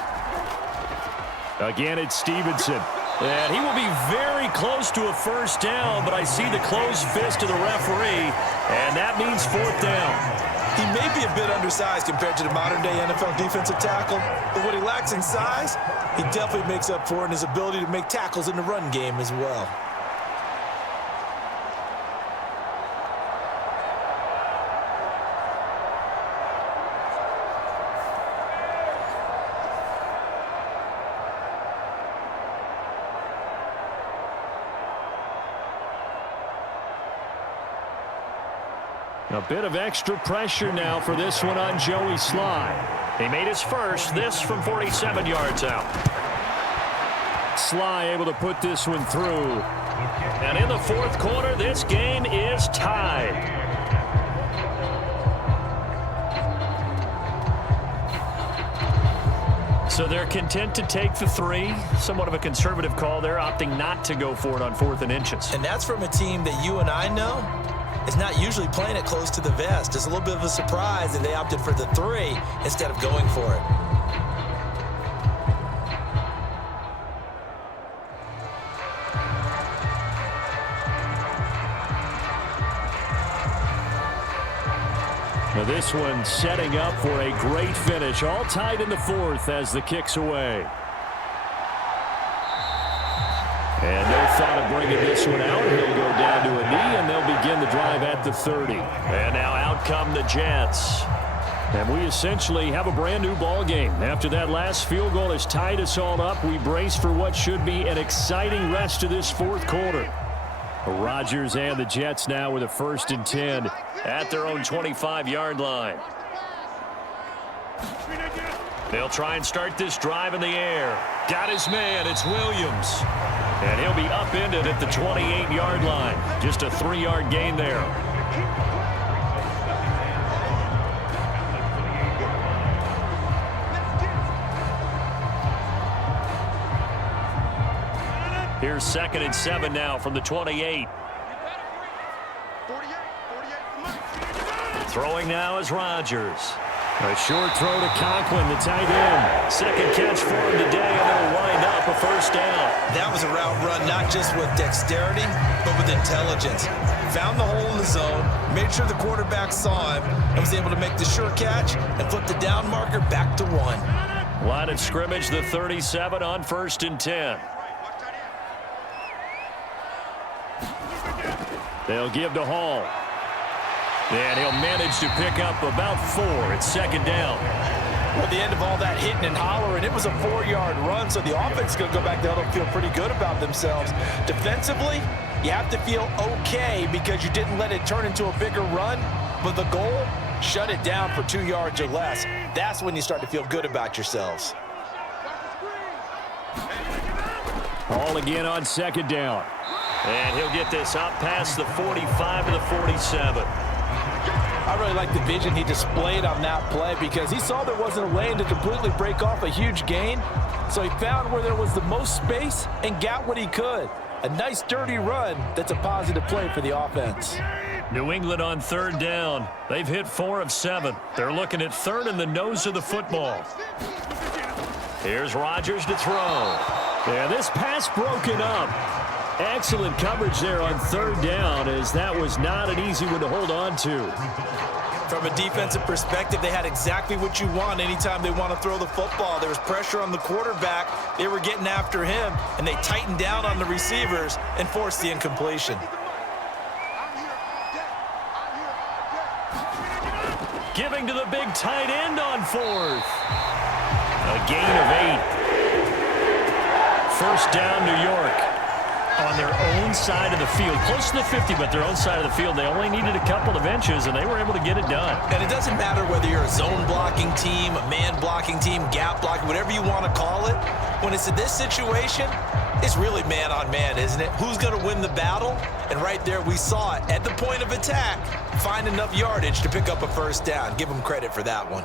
Again, it's Stevenson. And he will be very close to a first down, but I see the closed fist of the referee, and that means fourth down. He may be a bit undersized compared to the modern-day NFL defensive tackle, but what he lacks in size, he definitely makes up for it in his ability to make tackles in the run game as well. A bit of extra pressure now for this one on Joey Sly. He made his first, this from 47 yards out. Sly able to put this one through. And in the fourth quarter, this game is tied. So they're content to take the three. Somewhat of a conservative call there, opting not to go for it on 4th and inches. And that's from a team that you and I know is not usually playing it close to the vest. It's a little bit of a surprise that they opted for the 3 instead of going for it. Now this one setting up for a great finish. All tied in the 4th as the kick's away. And no thought of bringing this one out. He'll go down to a knee, and they'll begin the drive at the 30. And now out come the Jets. And we essentially have a brand-new ball game. After that last field goal has tied us all up, we brace for what should be an exciting rest of this fourth quarter. Rodgers and the Jets now with a 1st and 10 at their own 25-yard line. They'll try and start this drive in the air. Got his man. It's Williams. And he'll be upended at the 28-yard line. Just a 3-yard gain there. Here's 2nd and 7 now from the 28. Throwing now is Rodgers. A short throw to Conklin, the tight end. Second catch for him today, and they'll wind up a first down. That was a route run not just with dexterity, but with intelligence. Found the hole in the zone, made sure the quarterback saw him, and was able to make the sure catch and flip the down marker back to 1. Line of scrimmage, the 37 on 1st and 10. They'll give to Hall. And he'll manage to pick up about 4 at 2nd down. Well, at the end of all that hitting and hollering, it was a 4-yard run, so the offense is going to go back there and feel pretty good about themselves. Defensively, you have to feel okay because you didn't let it turn into a bigger run, but the goal, shut it down for 2 yards or less. That's when you start to feel good about yourselves. Hall again on 2nd down. And he'll get this up past the 45 to the 47. I really like the vision he displayed on that play because he saw there wasn't a lane to completely break off a huge gain. So he found where there was the most space and got what he could. A nice dirty run that's a positive play for the offense. New England on 3rd down. They've hit 4 of 7. They're looking at 3rd in the nose of the football. Here's Rodgers to throw. And this pass broken up. Excellent coverage there on 3rd down, as that was not an easy one to hold on to. From a defensive perspective, they had exactly what you want anytime they want to throw the football. There was pressure on the quarterback. They were getting after him, and they tightened down on the receivers and forced the incompletion. Giving to the big tight end on 4th. A gain of 8. First down, New York. On their own own side of the field, close to the 50, but their own side of the field. They only needed a couple of inches, and they were able to get it done. And it doesn't matter whether you're a zone blocking team, a man blocking team, gap blocking, whatever you want to call it. When it's in this situation, it's really man on man, isn't it? Who's going to win the battle? And right there, we saw it at the point of attack. Find enough yardage to pick up a first down. Give them credit for that one.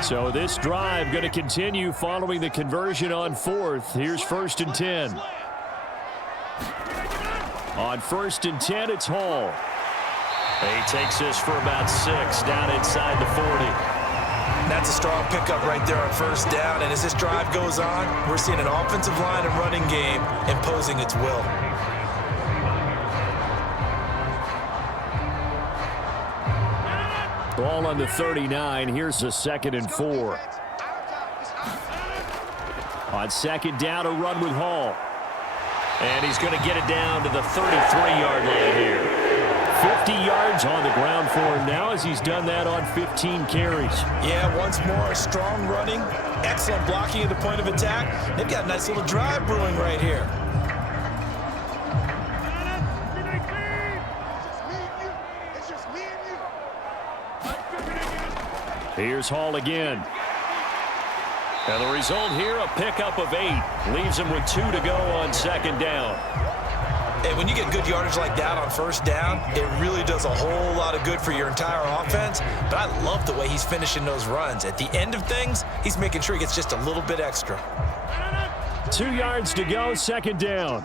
So this drive going to continue following the conversion on fourth. Here's 1st and 10. On 1st and 10, it's Hall. He takes this for about 6 down inside the 40. That's a strong pickup right there on first down. And as this drive goes on, we're seeing an offensive line and running game imposing its will. Ball on the 39. Here's a 2nd and 4. On 2nd down, a run with Hall. And he's going to get it down to the 33-yard line here. 50 yards on the ground for him now as he's done that on 15 carries. Yeah, once more, strong running, excellent blocking at the point of attack. They've got a nice little drive brewing right here. Here's Hall again. And the result here, a pickup of 8. Leaves him with 2 to go on 2nd down. And when you get good yardage like that on first down, it really does a whole lot of good for your entire offense. But I love the way he's finishing those runs. At the end of things, he's making sure he gets just a little bit extra. 2 yards to go, 2nd down.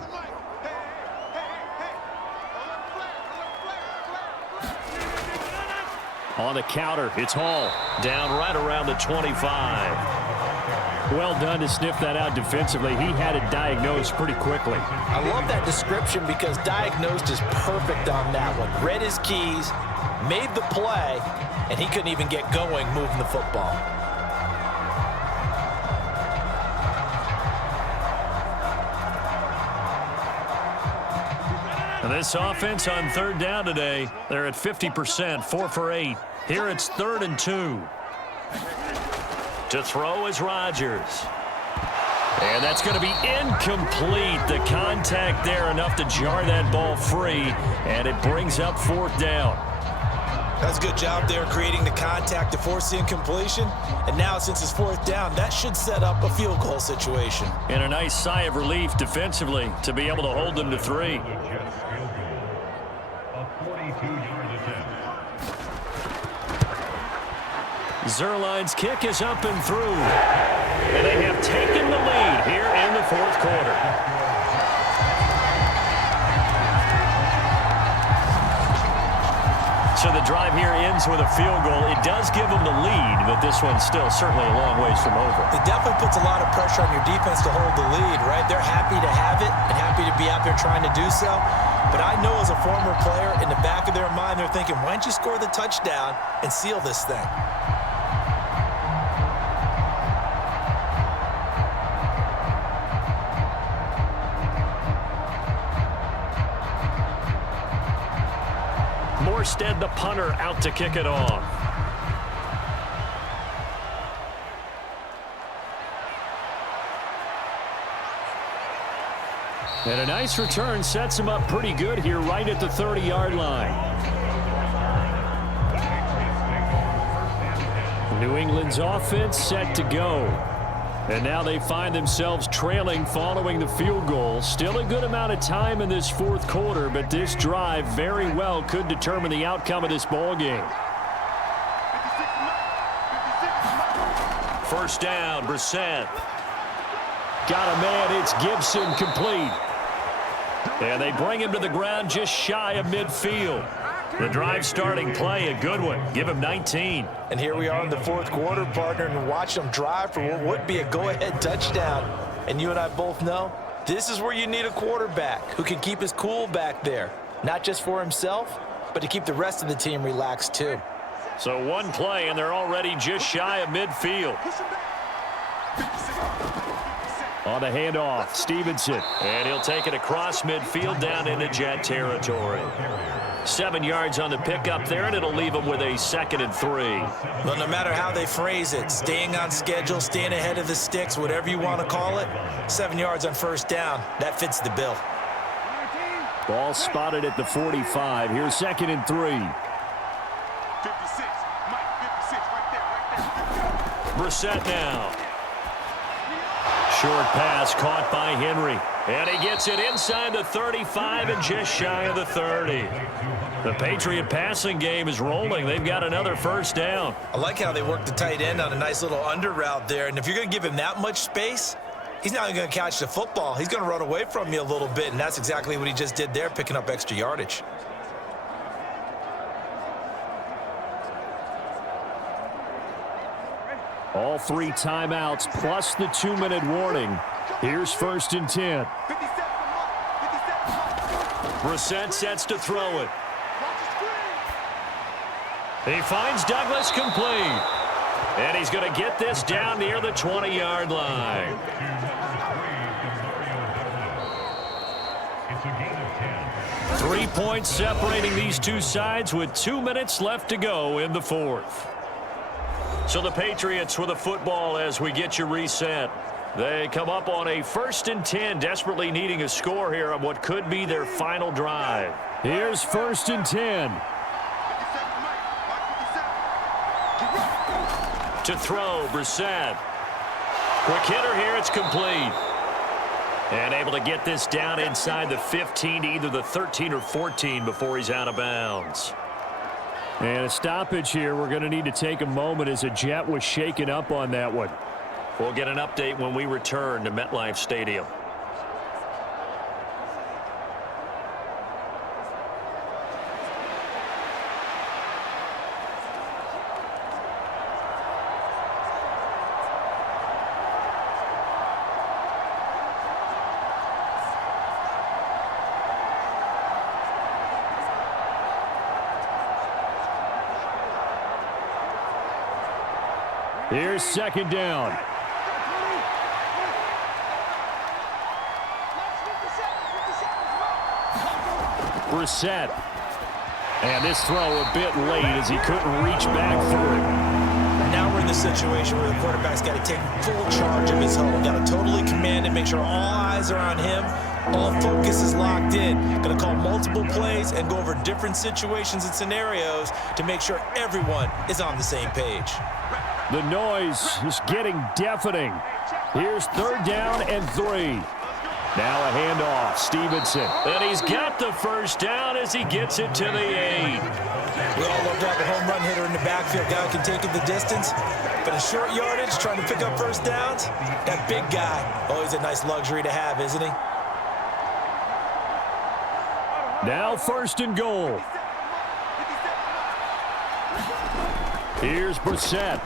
On the counter, it's Hall. Down right around the 25. Well done to sniff that out defensively. He had it diagnosed pretty quickly. I love that description because diagnosed is perfect on that one. Read his keys, made the play, and he couldn't even get going moving the football. And this offense on 3rd down today, they're at 50%, 4 for 8. Here it's 3rd and 2. To throw is Rodgers. And that's going to be incomplete. The contact there enough to jar that ball free, and it brings up 4th down. That's a good job there creating the contact to force the incompletion. And now since it's 4th down, that should set up a field goal situation. And a nice sigh of relief defensively to be able to hold them to 3. Zerline's kick is up and through. And they have taken the lead here in the 4th quarter. So the drive here ends with a field goal. It does give them the lead, but this one's still certainly a long ways from over. It definitely puts a lot of pressure on your defense to hold the lead, right? They're happy to have it and happy to be out there trying to do so. But I know as a former player, in the back of their mind, they're thinking, why don't you score the touchdown and seal this thing? Morstead, the punter, out to kick it off. And a nice return sets him up pretty good here right at the 30-yard line. New England's offense set to go. And now they find themselves trailing following the field goal. Still a good amount of time in this 4th quarter, but this drive very well could determine the outcome of this ball game. 1st down, Brissett. Got a man, it's Gibson, complete. And they bring him to the ground just shy of midfield. The drive starting play, a good one. Give him 19. And here we are in the 4th quarter, partner, and watch them drive for what would be a go-ahead touchdown. And you and I both know this is where you need a quarterback who can keep his cool back there, not just for himself, but to keep the rest of the team relaxed too. So one play, and they're already just shy of midfield. On the handoff, Stevenson. And he'll take it across midfield down into Jet territory. 7 yards on the pickup there, and it'll leave him with a 2nd and 3. Well, no matter how they phrase it, staying on schedule, staying ahead of the sticks, whatever you want to call it, 7 yards on first down, that fits the bill. Ball spotted at the 45. Here's 2nd and 3. 56. Mike, 56, right there. Brissett now. Short pass caught by Henry. And he gets it inside the 35 and just shy of the 30. The Patriot passing game is rolling. They've got another first down. I like how they work the tight end on a nice little under route there. And if you're going to give him that much space, he's not even going to catch the football. He's going to run away from you a little bit, and that's exactly what he just did there, picking up extra yardage. All 3 timeouts plus the 2-minute warning. Here's 1st and 10. Brissett sets to throw it. He finds Douglas complete. And he's going to get this down near the 20-yard line. It's a gain of 10. 3 points separating these two sides with 2 minutes left to go in the 4th. So the Patriots with the football as we get you reset. They come up on a 1st and 10, desperately needing a score here on what could be their final drive. Here's 1st and 10. To throw, Brissett. Quick hitter here, it's complete. And able to get this down inside the 15 to either the 13 or 14 before he's out of bounds. And a stoppage here. We're going to need to take a moment as a Jet was shaken up on that one. We'll get an update when we return to MetLife Stadium. Here's 2nd down. Brissett. And this throw a bit late as he couldn't reach back through it. Now we're in the situation where the quarterback's got to take full charge of his home. Got to totally command and make sure all eyes are on him. All focus is locked in. Going to call multiple plays and go over different situations and scenarios to make sure everyone is on the same page. The noise is getting deafening. Here's 3rd down and 3. Now a handoff, Stevenson. And he's got the first down as he gets it to the 8. We all love to have a home run hitter in the backfield. Guy can take it the distance. But in short yardage, trying to pick up first downs, that big guy, always a nice luxury to have, isn't he? Now 1st and goal. Here's Brissett.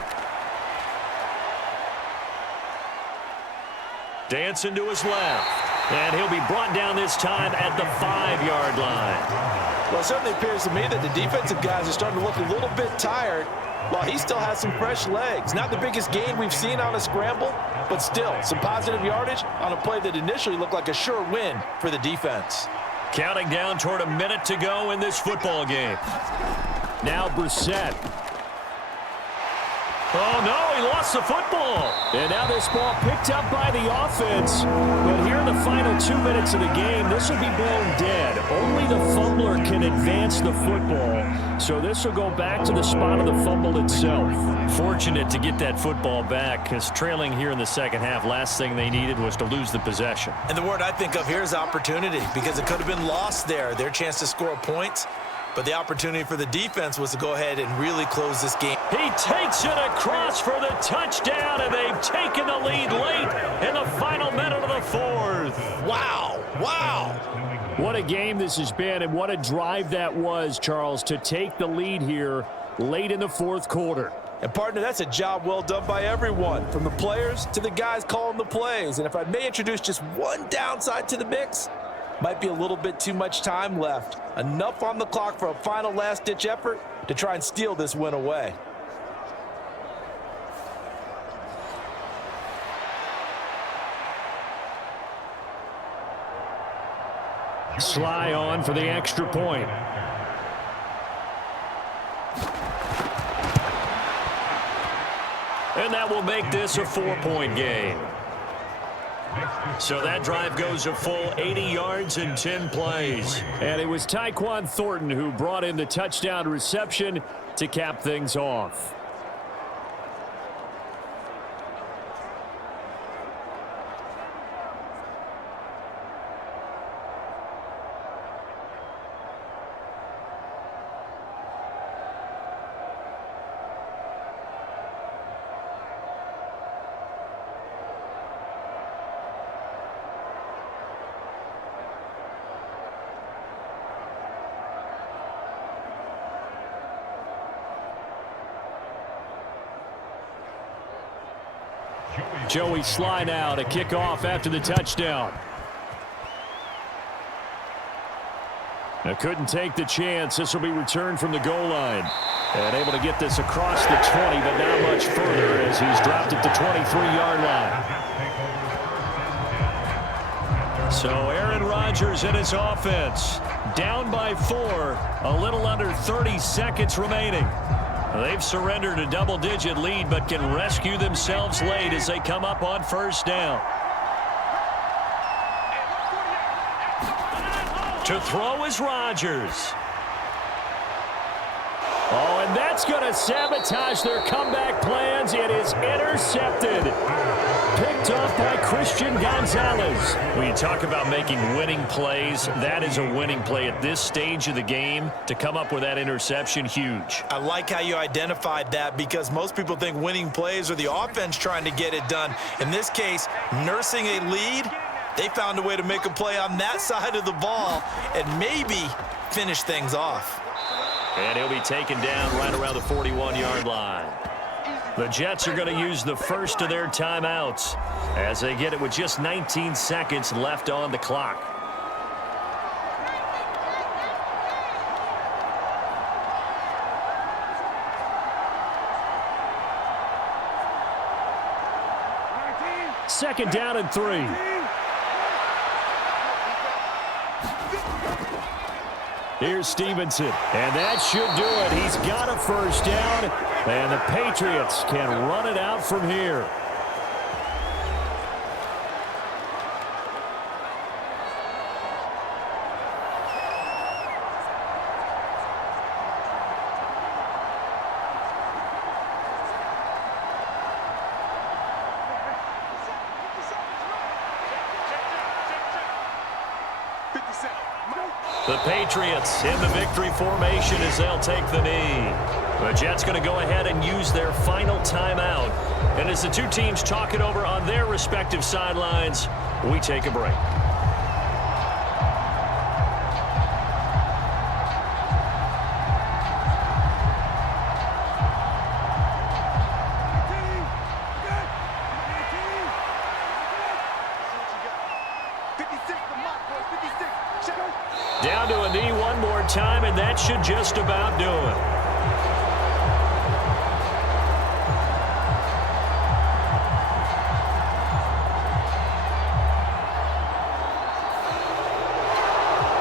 Dancing to his left. And he'll be brought down this time at the 5-yard line. Well, it certainly appears to me that the defensive guys are starting to look a little bit tired while he still has some fresh legs. Not the biggest gain we've seen on a scramble, but still some positive yardage on a play that initially looked like a sure win for the defense. Counting down toward a minute to go in this football game. Now Brissett. Oh, no, he lost the football. And now this ball picked up by the offense. But here in the final 2 minutes of the game, this will be blown dead. Only the fumbler can advance the football. So this will go back to the spot of the fumble itself. Fortunate to get that football back, because trailing here in the second half, last thing they needed was to lose the possession. And the word I think of here is opportunity, because it could have been lost there. Their chance to score points. But the opportunity for the defense was to go ahead and really close this game. He takes it across for the touchdown, and they've taken the lead late in the final minute of the 4th. Wow, wow. What a game this has been, and what a drive that was, Charles, to take the lead here late in the 4th quarter. And, partner, that's a job well done by everyone, from the players to the guys calling the plays. And if I may introduce just one downside to the mix, might be a little bit too much time left. Enough on the clock for a final last-ditch effort to try and steal this win away. Sly on for the extra point. And that will make this a 4-point game. So that drive goes a full 80 yards in 10 plays. And it was Tyquan Thornton who brought in the touchdown reception to cap things off. Joey Sly now to kick off after the touchdown. Now couldn't take the chance. This will be returned from the goal line. And able to get this across the 20, but not much further as he's dropped at the 23-yard line. So Aaron Rodgers and his offense down by 4, a little under 30 seconds remaining. They've surrendered a double-digit lead, but can rescue themselves late as they come up on first down. To throw is Rodgers. Oh, and that's going to sabotage their comeback plans. It is intercepted. Picked off by Christian Gonzalez. When you talk about making winning plays, that is a winning play at this stage of the game. To come up with that interception, huge. I like how you identified that because most people think winning plays are the offense trying to get it done. In this case, nursing a lead, they found a way to make a play on that side of the ball and maybe finish things off. And he'll be taken down right around the 41-yard line. The Jets are going to use the first of their timeouts as they get it with just 19 seconds left on the clock. Second down and 3. Here's Stevenson, and that should do it. He's got a first down, and the Patriots can run it out from here. The Patriots in the victory formation as they'll take the knee. The Jets going to go ahead and use their final timeout. And as the two teams talk it over on their respective sidelines, we take a break. Down to a knee one more time, and that should just about do it.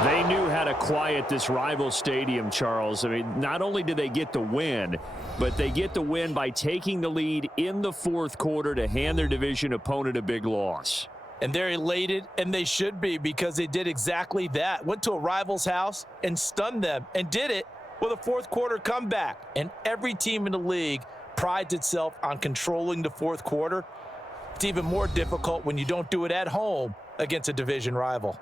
They knew how to quiet this rival stadium, Charles. I mean, not only did they get the win, but they get the win by taking the lead in the fourth quarter to hand their division opponent a big loss. And they're elated, and they should be, because they did exactly that. Went to a rival's house and stunned them, and did it with a fourth quarter comeback. And every team in the league prides itself on controlling the fourth quarter. It's even more difficult when you don't do it at home against a division rival.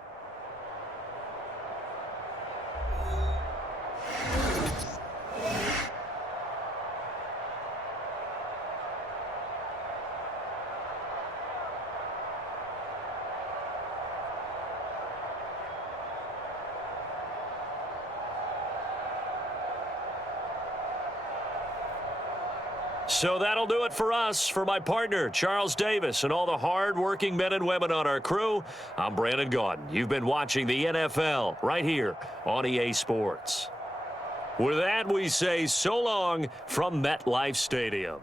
So that'll do it for us. For my partner, Charles Davis, and all the hard-working men and women on our crew, I'm Brandon Gaudin. You've been watching the NFL right here on EA Sports. With that, we say so long from MetLife Stadium.